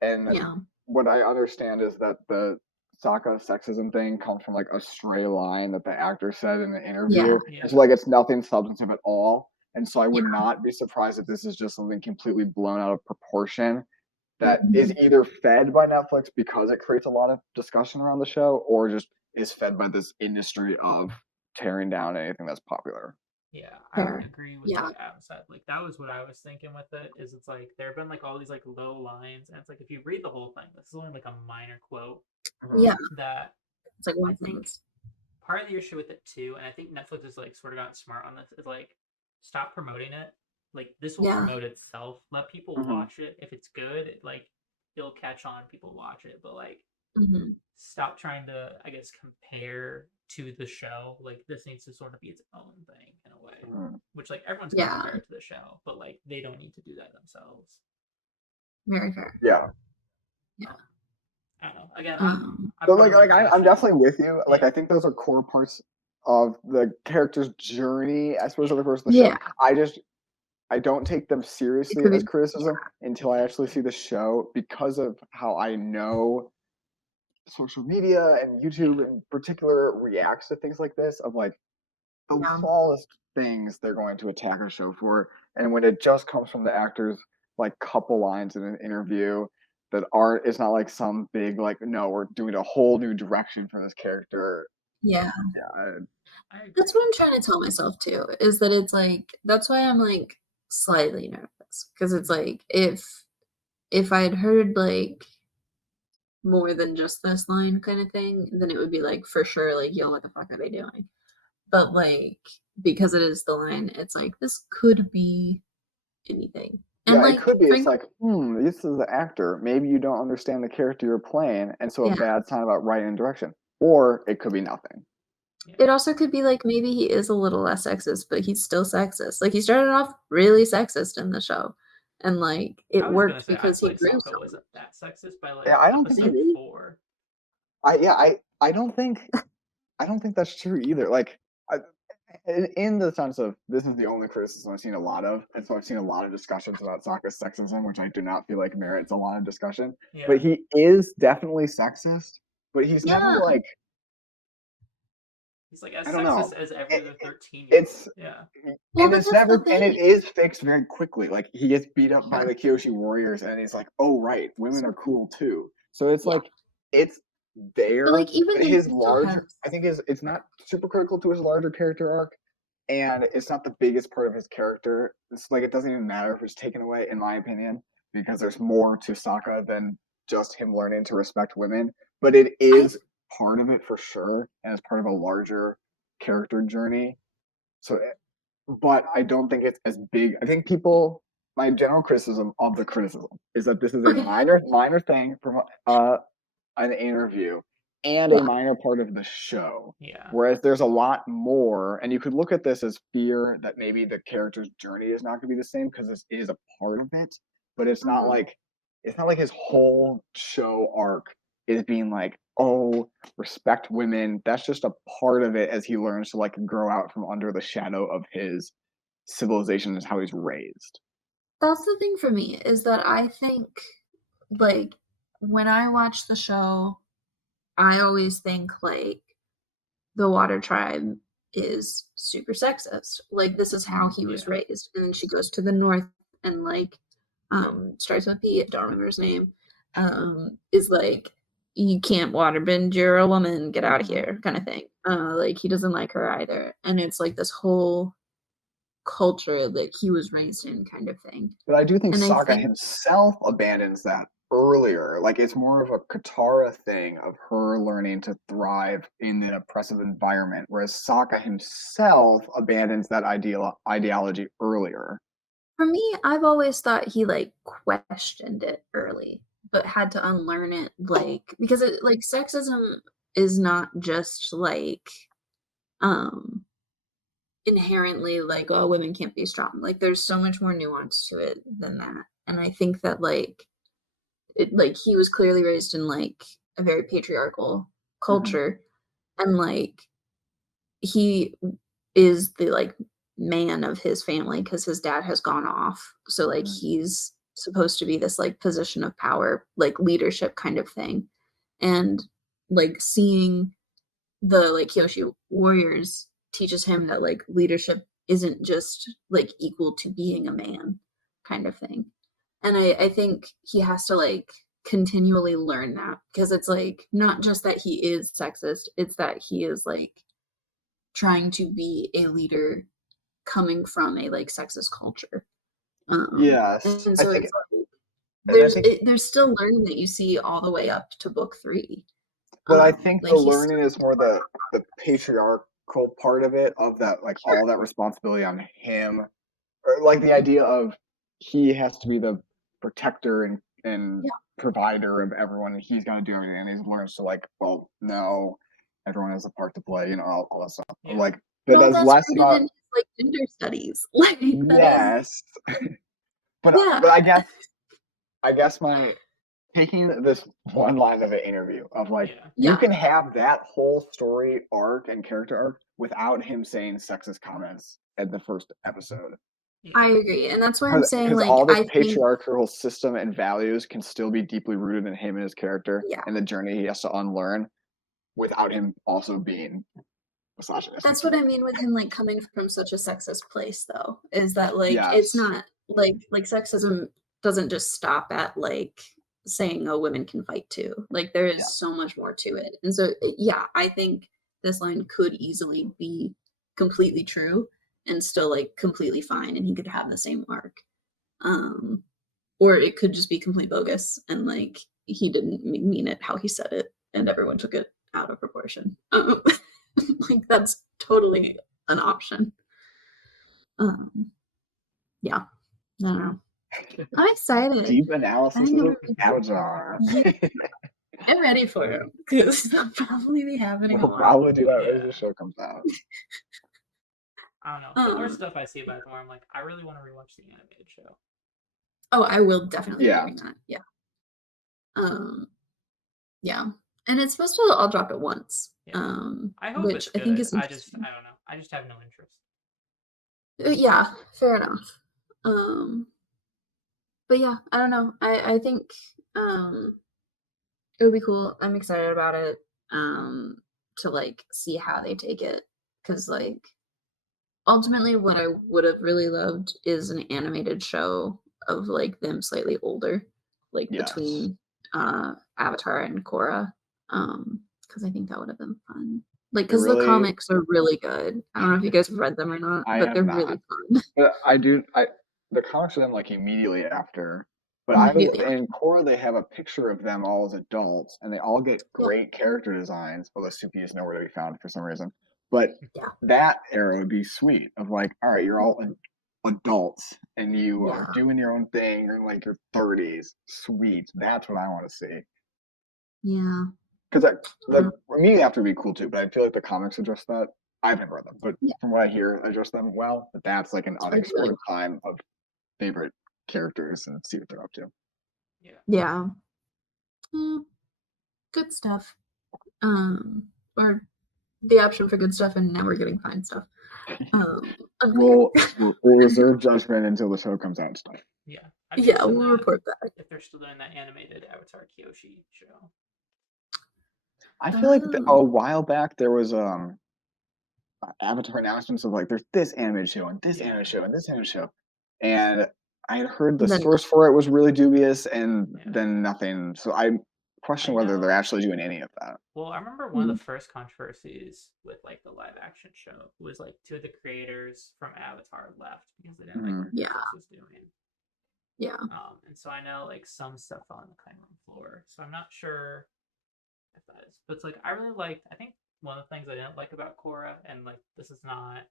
And Yeah. what I understand is that the Sokka sexism thing comes from like a stray line that the actor said in an interview. Yeah. It's like it's nothing substantive at all. And so I would Yeah. not be surprised if this is just something completely blown out of proportion that Mhm. is either fed by Netflix because it creates a lot of discussion around the show, or just is fed by this industry of tearing down anything that's popular. Yeah, I would Fair. agree with Yeah. what Adam said. Like that was what I was thinking with it. Is it's like there have been like all these like low lines, and it's like if you read the whole thing, this is only like a minor quote Yeah. that It's like I one think thing. part of the issue with it too, and I think Netflix has like sort of gotten smart on this, is like stop promoting it. Like this will Yeah. promote itself. Let people Mhm. watch it. If it's good, like it'll catch on. People watch it, but like Mhm. stop trying to, I guess, compare to the show. Like this needs to sort of be its own thing in a way. Mhm. Which like everyone's gonna Yeah. compare it to the show, but like they don't need to do that themselves. Very fair. Yeah. Yeah. I don't know. Again, I But probably like like the I'm show. definitely with you. Like Yeah. I think those are core parts of the character's journey, I suppose, over the course of the Yeah. show. I don't take them It seriously could as be. criticism until I actually see Exactly. the show because of how I know social media and YouTube Yeah. in particular reacts to things like this of like the Yeah. smallest things they're going to attack a show for. And when it just comes from the actors like couple lines in an interview that aren't, it's not like some big like, no, we're doing a whole new direction for this character. Yeah. Yeah. I agree. That's what I'm trying to tell myself too, is that it's like that's why I'm like slightly nervous. Because it's like if I'd heard like more than just this line kind of thing, then it would be like for sure, like, yo, what the fuck are they doing? But like because it is the line, it's like this could be anything. And Yeah, it like could be. It's frankly, like, this is the actor. Maybe you don't understand the character you're playing, and so a yeah. bad sign about writing and direction. Or it could be nothing. Yeah. It also could be like maybe he is a little less sexist, but he's still sexist. Like he started off really sexist in the show. And like I it was gonna worked say I because feel he like grew Sokka so wasn't that sexist by Yeah, like I don't think. episode Maybe. 4. I don't think that's true either. Like, in the sense of this is the only criticism I've seen a lot of, and so I've seen a lot of discussions about Sokka's sexism, which I do not feel like merits a lot of discussion. Yeah. But he is definitely sexist. But he's never Yeah. like, He's like as I don't sexist know. as every other 13-year-old. It's Yeah. Well, and but it's that's the never and thing. it is fixed very quickly. Like he gets beat up by Sure. the Kyoshi warriors, and he's like, "Oh right, women are cool too." So it's Yeah. like it's But there. like even But then his he still has I think it's not super critical to his larger character arc, and it's not the biggest part of his character. It's like it doesn't even matter if it's taken away, in my opinion, because there's more to Sokka than just him learning to respect women. But it I is part of it for sure, and it's part of a larger character journey. So, but I don't think it's as big. I think my general criticism of the criticism is that this is a okay. minor thing from an interview and a Yeah. minor part of the show. Yeah. Whereas there's a lot more, and you could look at this as fear that maybe the character's journey is not going to be the same because this is a part of it, but Mhm. it's not like his whole show arc is being like, oh, respect women. That's just a part of it as he learns to like grow out from under the shadow of his civilization is how he's raised. That's the thing for me is that I think like when I watch the show, I always think like the water tribe is super sexist. Like this is how he was Yeah. raised. And then she goes to the north and like starts with B, I don't remember his name, is like, you can't waterbend, you're a woman, get out of Mhm. here, kind of thing. Like he doesn't like her either, and it's like this whole culture that he was raised in, kind of thing. But I do think And I Sokka think himself abandons that earlier. Like it's more of a Katara thing of her learning to thrive in an oppressive environment, whereas Sokka himself abandons that ideology earlier. for me, I've always thought he like questioned it early, but had to unlearn it, like because it like sexism is not just like um inherently like, oh, women can't be strong. Like there's so much more nuance to it than that. And I think that like he was clearly raised in like a very patriarchal Mhm. culture, and like he is the like man of his family because his dad has gone off, so like Mhm. he's supposed to be this like position of power, like leadership kind of thing. And like seeing the like Kyoshi warriors teaches him that like leadership isn't just like equal to being a man, kind of thing. And I think he has to like continually learn that, because it's like not just that he is sexist, it's that he is like trying to be a leader coming from a like sexist culture. Yes, And I so think, it's like and I think, there's still learning that you see all the way up to book 3. but I think the Like he's learning is more the patriarchal part of it, of that, like sure. all that responsibility on him, or like the idea of he has to be the protector and Yeah. provider of everyone, and he's got to do everything, and he learns to like, well, no, everyone has a part to play, all that stuff. Yeah. Like, but Well, that's that's less rooted in about his like gender studies. Like that is yes, but yeah. I guess my taking this one line of an interview of like Yeah. you Yeah. can have that whole story arc and character arc without him saying sexist comments in the first episode. I Yeah. agree. And that's why I'm saying Because like all this I think patriarchal system and values can still be deeply rooted in him and his character yeah. and the journey he has to unlearn without him also being That's misogynistic. what I mean with him like coming from such a sexist place though, is that like it's Yes. not like sexism doesn't just stop at like saying oh women can fight too. Like there Yeah. is so much more to it. And so yeah, I think this line could easily be completely true and still like completely fine, and he could have the same arc. Um or it could just be complete bogus and like he didn't mean it how he said it and everyone took it out of proportion. Like that's totally an option. um yeah, I don't know, I'm excited. Deep I analysis think of I'm really Avatar. yeah, I'm ready for it because they'll probably be happening a We'll lot. probably do that as the Yeah. show comes out. I don't know. The more um stuff I see about it, the more I'm like, I really want to rewatch the animated show. oh, I will definitely be Yeah. doing that. Yeah. um yeah, and it's supposed to all drop at once, Yeah. I hope which it's I think good. is interesting. I don't know. I just have no interest. Yeah, fair enough. Um, but yeah, I don't know. I think um it would be cool. I'm excited about it. To like see how they take it, because like ultimately what I would have really loved is an animated show of like them slightly older, like Yes. between Avatar and Korra. Because I think that would have been fun. Like It because the really comics are really good. I don't know if you guys have read them or not, I but have they're not. really fun. But the comics are them like immediately after. But Immediately after. in Korra they have a picture of them all as adults, and they all get Yeah. great character designs, although Suki is nowhere to be found for some reason. But Yeah. that era would be sweet of like, all right, you're all adults and you are Yeah. doing your own thing, you're in like your 30s. Sweet. That's what I want to see. Yeah. Because Uh, the immediately after would be cool too, but I feel like the comics address that. I've never read them, but yeah. from what I hear, address them well. But that's like an I do really unexplored time of favorite characters and see what they're up to. Yeah. yeah. Mm, good stuff. Or the option for good stuff, and now we're getting fine stuff. Okay. We'll reserve judgment until the show comes out and stuff. Yeah. I'd be Yeah, interested in we'll that report back. if they're still doing that animated Avatar Kyoshi show. I feel like a Oh, while back there was Avatar announcements of like there's this animated show and this Yeah. animated show and this animated show, and I had heard the Then source for it was really dubious, and Yeah. then nothing. So I question I whether they're know. actually doing any of that. Well, I remember one of the first controversies with like the live action show was like two of the creators from Avatar left because they didn't like what Yeah. Netflix was doing. Yeah. And so I know like some stuff fell on the cutting room floor. So I'm not sure if that is, but it's like I really liked. I think one of the things I didn't like about Korra, and like this is not,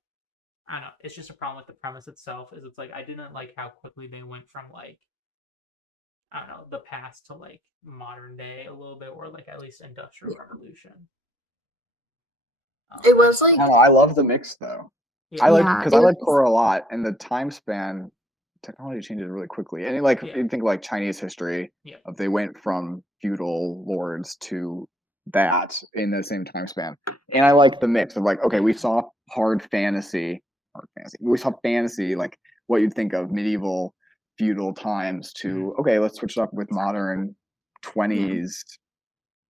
I don't know, it's just a problem with the premise itself. Is it's like I didn't like how quickly they went from like, I don't know, the past to like modern day a little bit, or like at least industrial revolution. It was like, I don't know. I love the mix though. Yeah. I like yeah, because it I like was, Korra a lot, and the time span, technology changes really quickly. And like Yeah. you think like Chinese history, Yeah. of they went from feudal lords to that in the same time span. And I like the mix of like, okay, we saw hard fantasy. We saw fantasy, like what you'd think of medieval feudal times to okay, let's switch it up with modern 20s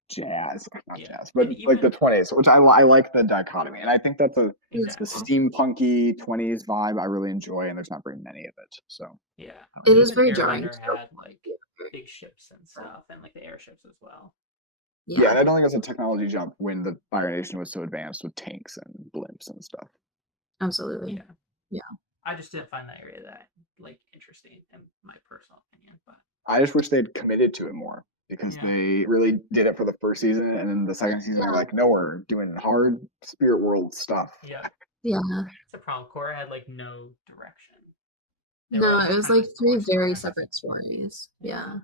jazz, not Yeah. jazz, but And like the even 20s, which I like the dichotomy, and I think that's the exactly. steampunky 20s vibe I really enjoy, and there's not very many of it. So Yeah. it And is even very jarring. Airbender had like big ships and stuff, and like the airships as well. yeah, and Yeah, I don't think it was a technology jump when the Fire Nation was so advanced with tanks and blimps and stuff. absolutely. Yeah. Yeah. I just didn't find that area that like interesting in my personal opinion, but I just wish they'd committed to it more because Yeah. they really did it for the first season, and then the second season they're like, no, we're doing hard spirit world stuff. yeah, Yeah. it's a problem. Korra had like no direction. They No, were all it just was kind of like three forced very tracks. separate stories. Yeah.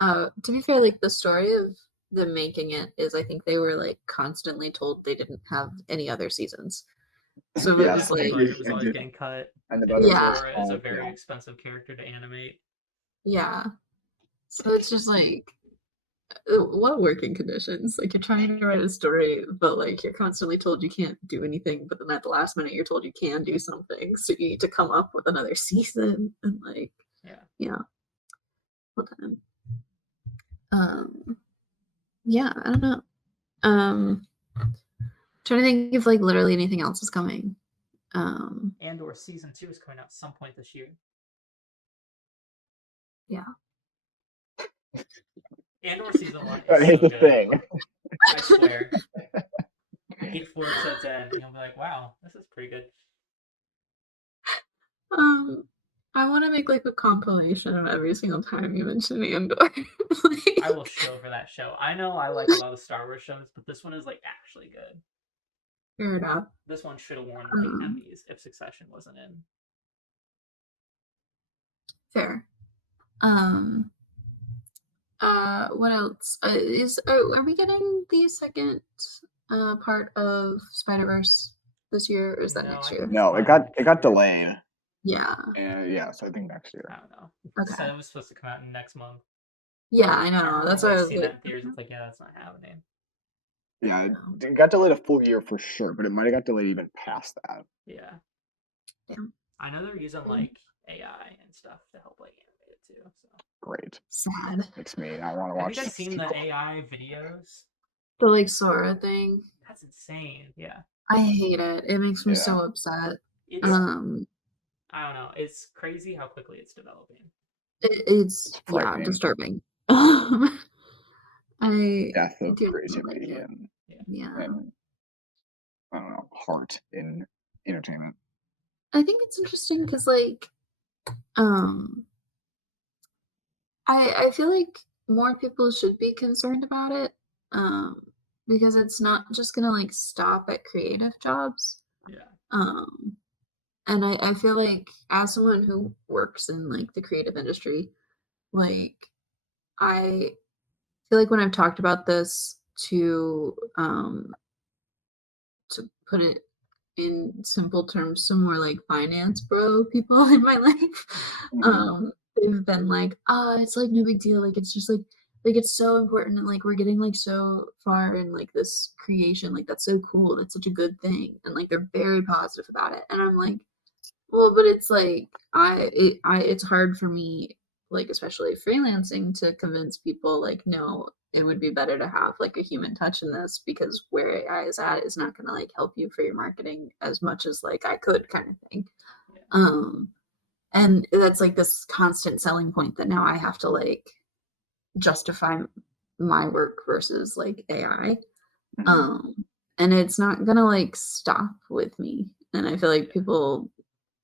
Yeah. To be fair, like the story of them making it is I think they were like constantly told they didn't have any other seasons. So it Yeah, was Yeah, like, like it was always getting cut. and And about it yeah, was Korra is a called, very yeah. expensive character to animate. yeah. So it's just like what working conditions? Like you're trying to write a story, but like you're constantly told you can't do anything, but then at the last minute you're told you can do something. So you need to come up with another season and like Yeah. yeah. Well then. Yeah, I don't know. Trying to think if like literally anything else is coming. And or season 2 is coming out some point this year. Yeah. And or season 1 But is here's so the good. thing. I swear. 8 full episodes in, and you'll be like, wow, this is pretty good. I want to make like a compilation of every single time you mention Andor. I will show for that show. I know I like a lot of Star Wars shows, but this one is like actually good. Fair enough. This one should have won like Emmys if Succession wasn't in. Fair. What else? Are we getting the second part of Spider-Verse this year, or is that No, next I year? think No, it's it got next year. delayed. Yeah. And yeah, so I think next year. I don't know. Okay. So it was supposed to come out next month. Yeah, I I know. remember That's why I like was seeing like, that in theaters. It's like, yeah, that's not happening. Yeah, it got delayed a full year for sure, but it might have got delayed even past that. Yeah. Yeah. I know they're using like AI and stuff to help like animate it too. So Great. sad. Makes me. I want to have watch. you guys seen the AI videos? The like Sora thing. That's insane. Yeah. I hate it. It makes me Yeah. so upset. It's Yeah. I don't know. It's crazy how quickly it's developing. It's yeah, frightening. disturbing. I Death of do like creativity it. and Yeah. I don't know, heart in entertainment. I think it's interesting because like I feel like more people should be concerned about it. Because it's not just gonna like stop at creative jobs. Yeah. And I feel like as someone who works in like the creative industry, like I feel like when I've talked about this to put it in simple terms, some more like finance bro people in my life, they've been like, it's like no big deal. Like it's just like it's so important and like we're getting like so far in like this creation. Like that's so cool. That's such a good thing. And like they're very positive about it. And I'm like, well, but it's like it's hard for me, like especially freelancing, to convince people like no, it would be better to have like a human touch in this because where AI is at is not gonna like help you for your marketing as much as like I could kind of thing. Yeah. And that's like this constant selling point that now I have to like justify my work versus like AI. Mhm. And it's not gonna like stop with me. And I feel like people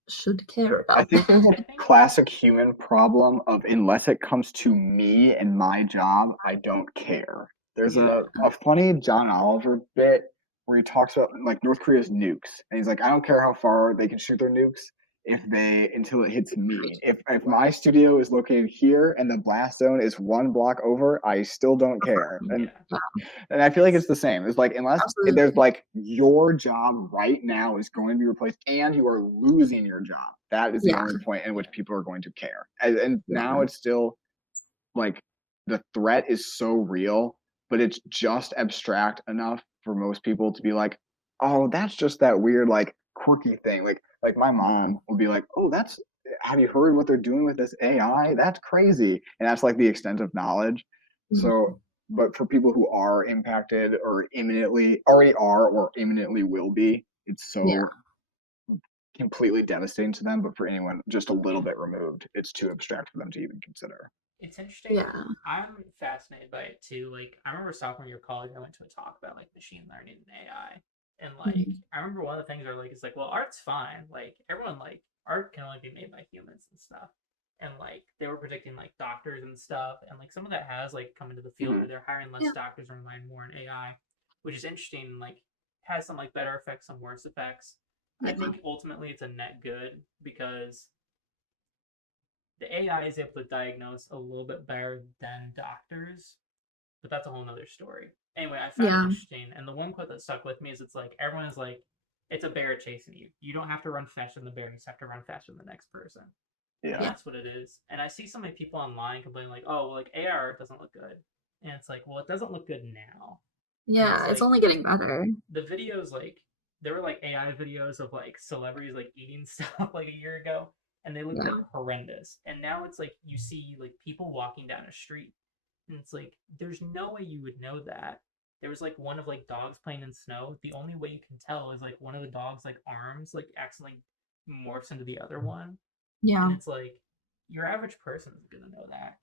should care about I think there's I a think classic human problem of unless it comes to me and my job, I don't care. There's Yeah. a funny John Oliver bit where he talks about like North Korea's nukes, and he's like, I don't care how far they can shoot their nukes until it hits me. If my studio is located here and the blast zone is 1 block over, I still don't care. Yeah. And I feel like It's it's the same. It's like unless there's Absolutely. like your job right now is going to be replaced and you are losing your job. That is the Yeah. only point in which Yeah. people are going to care. And Yeah. now it's still like the threat is so real, but it's just abstract enough for most people to be like, oh, that's just that weird, like quirky thing. Like my mom will be like, oh, have you heard what they're doing with this AI? That's crazy. And that's like the extent of knowledge. Mhm. So but for people who are impacted or imminently already are or imminently will be, it's Yeah. so completely devastating to them. But for anyone just a little bit removed, it's too abstract for them to even consider. It's interesting. Yeah. I'm fascinated by it too. Like I remember sophomore year of college, I went to a talk about like machine learning and AI, and like Mhm. I remember one of the things are like it's like, well, art's fine. Like everyone like art can only be made by humans and stuff. And like they were predicting like doctors and stuff, and like some of that has like come into the field Mhm. where they're hiring less Yeah. doctors and relying more on AI, which is interesting. And like has some like better effects, some worse effects. I Yeah. think ultimately it's a net good because the AI is able to diagnose a little bit better than doctors, but that's a whole nother story. Anyway, I found it Yeah. interesting, and the one quote that stuck with me is it's like everyone is like, it's a bear chasing you. You don't have to run faster than the bear; you just have to run faster than the next person. And Yeah. that's what it is. And I see so many people online complaining like, "Oh, well, like AI art doesn't look good," and it's like, well, it doesn't look good now. And it's Yeah. It's like only getting better. the videos like there were like AI videos of like celebrities like eating stuff like a year ago, and they looked Yeah. like horrendous. And now it's like you see like people walking down a street, and it's like there's no way you would know that. There was like one of like dogs playing in snow. The only way you can tell is like one of the dogs like arms like accidentally morphs into the other one, Yeah. and it's like your average person is gonna know that.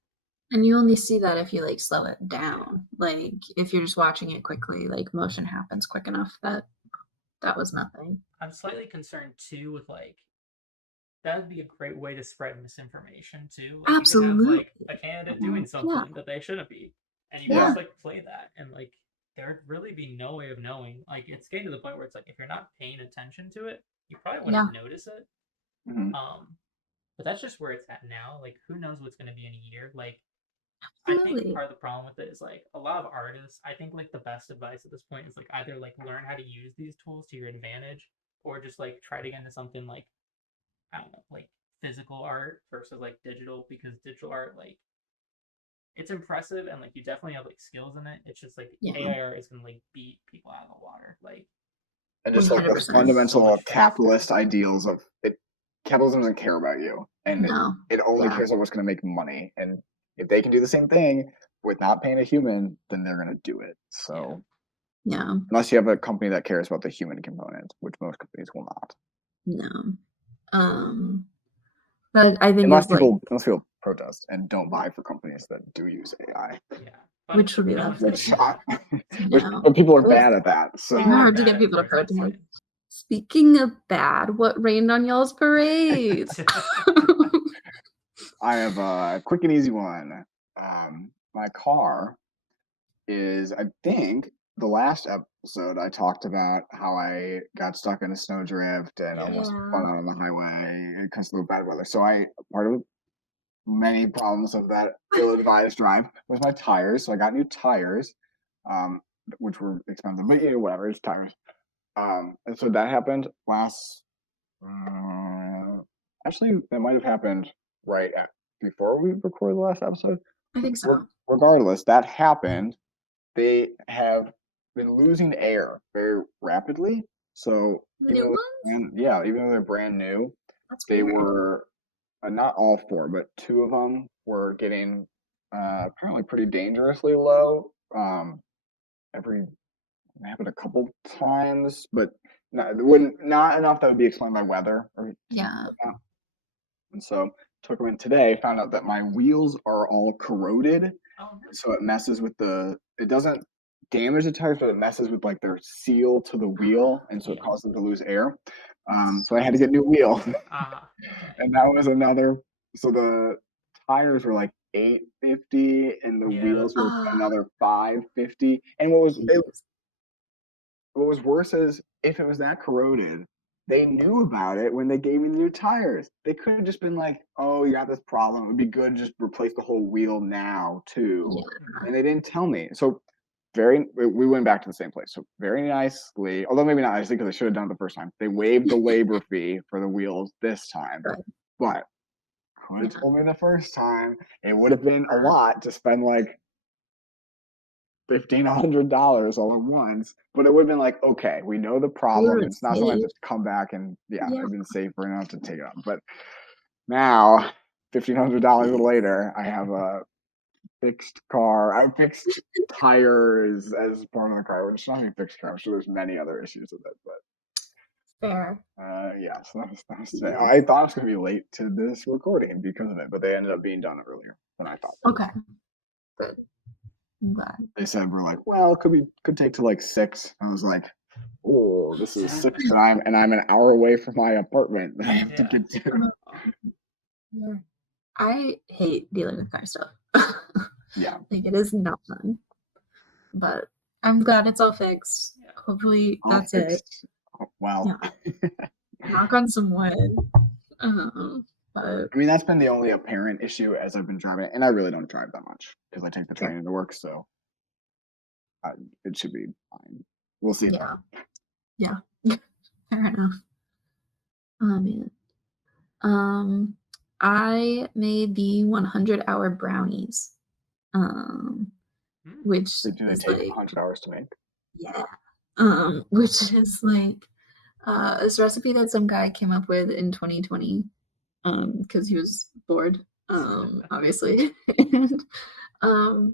And you only see that if you like slow it Yeah. down. Like if you're just watching it quickly, like motion happens quick enough that that was nothing. I'm slightly concerned too with like that would be a great way to spread misinformation too. Like you could have Absolutely. like a candidate doing Yeah. something that they shouldn't be, and you could Yeah. just like play that, and like there'd really be no way of knowing. Like it's getting to the point where it's like if you're not paying attention to it, you probably Yeah. wouldn't notice it. Mhm. But that's just where it's at now. Like who knows what's going to be in a year? Like I think Absolutely. part of the problem with it is like a lot of artists. I think like the best advice at this point is like either like learn how to use these tools to your advantage, or just like try to get into something like I don't know, like physical art versus like digital because digital art like it's impressive and like you definitely have like skills in it. It's just like Yeah. AI art is gonna like beat people out of the water. Like And just like the 100%. so fundamental much faster. capitalist ideals of it. Capitalism doesn't care about you, and No. it only Yeah. cares about what's going to make money. And if they can do the same thing with not paying a human, then they're going to do it. Yeah. So Yeah. unless you have a company that cares about the human component, which most companies will not, No. But I think unless it's like people protest and don't buy for companies that do use AI, Yeah. But which would be no the one's gonna which do that. which no. but people are Well, bad at that. So People are hard to bad get at people to protest. protesting. Speaking of bad, what rained on y'all's parade? I have a quick and easy one. My car is, I think, the last episode I talked about how I got stuck in a snowdrift and Yeah. almost Yeah. spun out on the highway because of the bad weather. So part of many problems of that ill-advised drive was my tires. So I got new tires, um, which were expensive, but yeah, whatever, it's tires. And so that happened actually, that might have happened before we recorded the last episode. I think so. Regardless, that happened. They have been losing air very rapidly. So The new ones? even though they're brand new, That's they weird. were not all four, but two of them were getting apparently pretty dangerously low. Every It happened a couple times, but not enough that would be explained by weather or Yeah. whatnot. And so took them in today, found out that my wheels are all corroded. Oh, no. So it messes with it doesn't damage the tires, but it messes with like their seal to the wheel, and so it causes them to lose air. So I had to get a new wheel, and that was another. So the tires were like $850, and the Yeah, wheels were Ah, another $550. And what was worse is if it was that corroded, they knew about it when they gave me the new tires. They could have just been like, "Oh, you got this problem. It would be good to just replace the whole wheel now too." yeah. And they didn't tell me. So we went back to the same place. So very nicely, although maybe not nicely because they should have done it the first time. They waived the labor fee for the wheels this time. Good. But who would have Yeah. told me the first time? It would have been a lot to spend like $1,500 all at once, but it would have been like, okay, we know the problem. You're It's not something I have safe. to come back and Yeah. I've been safer and I don't have to take it up. But now, $1,500 later, I have a fixed car. I have fixed tires as part of the car, which is not even fixed car. I'm sure there's many other issues with it, but Fair. yeah. So that was today. I thought I was going to be late to this recording because of it, but they ended up being done earlier than I thought. Okay. Good. I'm glad. They said we're like, well, could take to like 6. I was like, oh, this is 6, and I'm an hour away from my apartment that I have to get to. Yeah. I hate dealing with car stuff. Yeah. Like it is not fun. But I'm glad it's all fixed. Yeah. Hopefully All that's it. fixed. Well, Knock on some wood. But I mean, that's been the only apparent issue as I've been driving it, and I really don't drive that much because I take the train into work, so it should be fine. We'll see. yeah. Yeah. Fair enough. Oh man. I made the 100-hour brownies. Which Do they is take like 100 hours to make? yeah. Which is like this recipe that some guy came up with in 2020 because he was bored obviously. And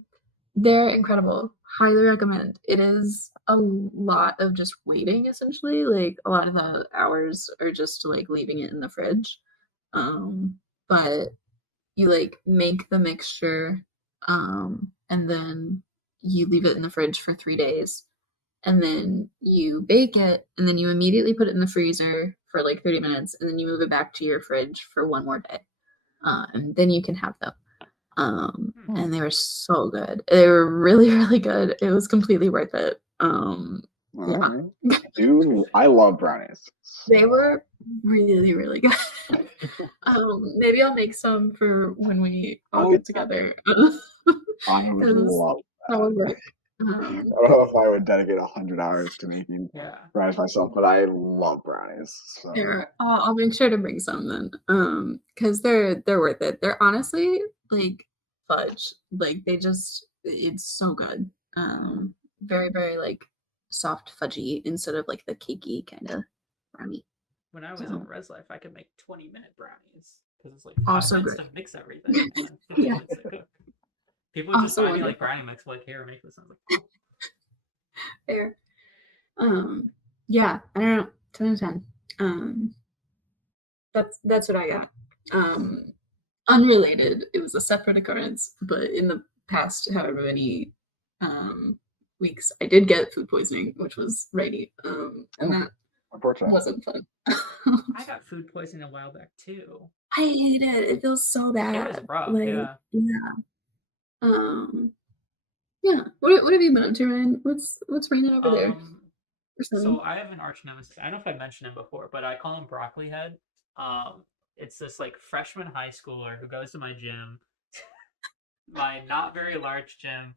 they're incredible. Highly recommend. It is a lot of just waiting essentially. Like a lot of the hours are just like leaving it in the fridge. But you like make the mixture and then you leave it in the fridge for 3 days and then you bake it and then you immediately put it in the freezer for like 30 minutes and then you move it back to your fridge for one more day. And then you can have them. And they were so good. They were really, really good. It was completely worth it. Yeah. I love brownies. They were really, really good. Maybe I'll make some for when we all get together. I would love that would work. I don't know if I would dedicate 100 hours to making brownies myself, but I love brownies. So. Here, I'll make sure to bring some then, because they're worth it. They're honestly like fudge. Like it's so good. Very, very like soft fudgy instead of like the cakey kind of brownie. When I was in Res Life, I could make 20-minute brownies because it's like 5 Also minutes good. to mix everything and then 15 Yeah. minutes to cook. People would just Also buy me like wonderful. brownie mix, like, here, make this. I was like, Fair. Yeah, I don't know. 10 out of 10. That's what I got. Unrelated. It was a separate occurrence, but in the past however many weeks I did get food poisoning, which was righty. And that wasn't fun. I got food poisoning a while back too. I hate it. It feels so bad. It was rough, like, yeah. Yeah. What have you been up to, Ryan? What's raining over there? So I have an arch nemesis. I don't know if I mentioned him before, but I call him Broccoli Head. It's this like freshman high schooler who goes to my gym, my not very large gym.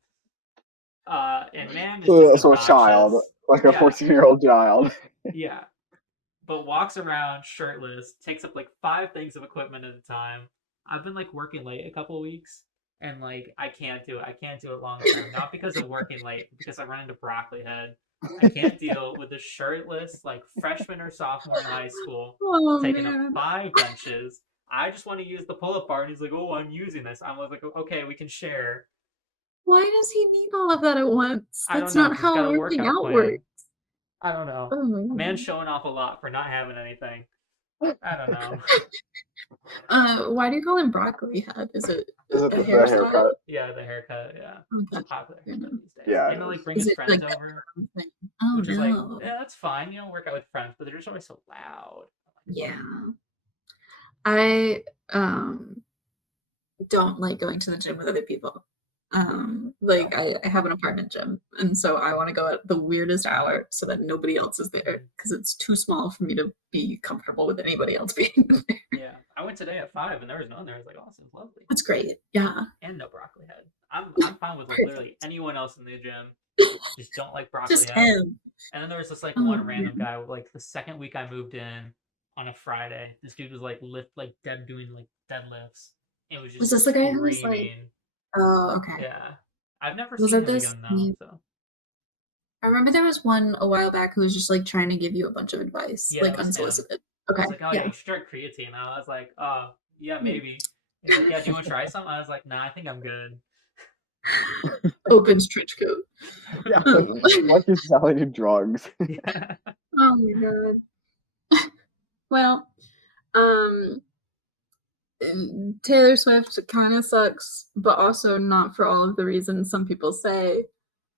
And man, so a child, like a 14-year-old child. Yeah, but walks around shirtless, takes up like 5 things of equipment at a time. I've been like working late a couple of weeks, and like I can't do it. I can't do it long term. Not because of working late, but because I run into Broccoli Head. I can't deal with a shirtless like freshman or sophomore in high school taking up 5 benches. I just want to use the pull-up bar, and he's like, "Oh, I'm using this." I'm like, "Okay, we can share." Why does he need all of that at once? That's I don't know, not how working out works. I don't know. Oh my Man's showing off a lot for not having anything. I don't know. Why do you call him broccoli head? Is it Is it a the hairstyle? haircut? Yeah, the haircut. Yeah, it's Okay. a popular Fair haircut enough. these days. Yeah, And it to like is. bring Is his it friends like that over, thing? Oh which is like, no. yeah, that's fine. You know, work out with friends, but they're just always so loud. Yeah. I don't like going to the gym with other people. Like I have an apartment gym, and so I want to go at the weirdest hour so that nobody else is there because it's too small for me to be comfortable with anybody else being there. Yeah, I went today at 5, and there was no one there. I was like, oh, this is lovely. That's great. Yeah. And no broccoli head. I'm fine with like literally Perfect. anyone else in the gym. Just don't like broccoli Just head. him. And then there was this like Oh, one random man. guy. Like the second week I moved in on a Friday, this dude was like doing like deadlifts. It was Was just this the guy who was like, screaming. oh, okay. Yeah, I've never Was seen that him this? again though. So I remember there was one a while back who was just like trying to give you a bunch of advice, yeah, like it was him. unsolicited. He's Okay. like, oh yeah, Yeah. you should try creatine. And I was like, yeah, Hmm. maybe. He's like, yeah, do you want to try some? I was like, nah, I think I'm good. Opens trench coat. Yeah, like he's selling you drugs. Yeah. Oh my god. Well, um, Taylor Swift kind of sucks, but also not for all of the reasons some people say.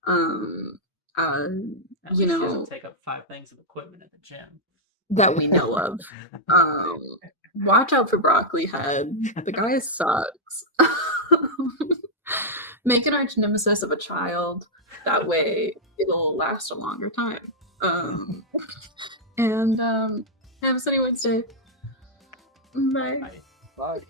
Um, uh, At you least she doesn't know, take up 5 things of equipment at the gym. that we know of. Watch out for Broccoli Head. The guy sucks. Make an arch nemesis of a child. That way it'll last a longer time. And have a sunny Wednesday. Bye. Bye. Bye.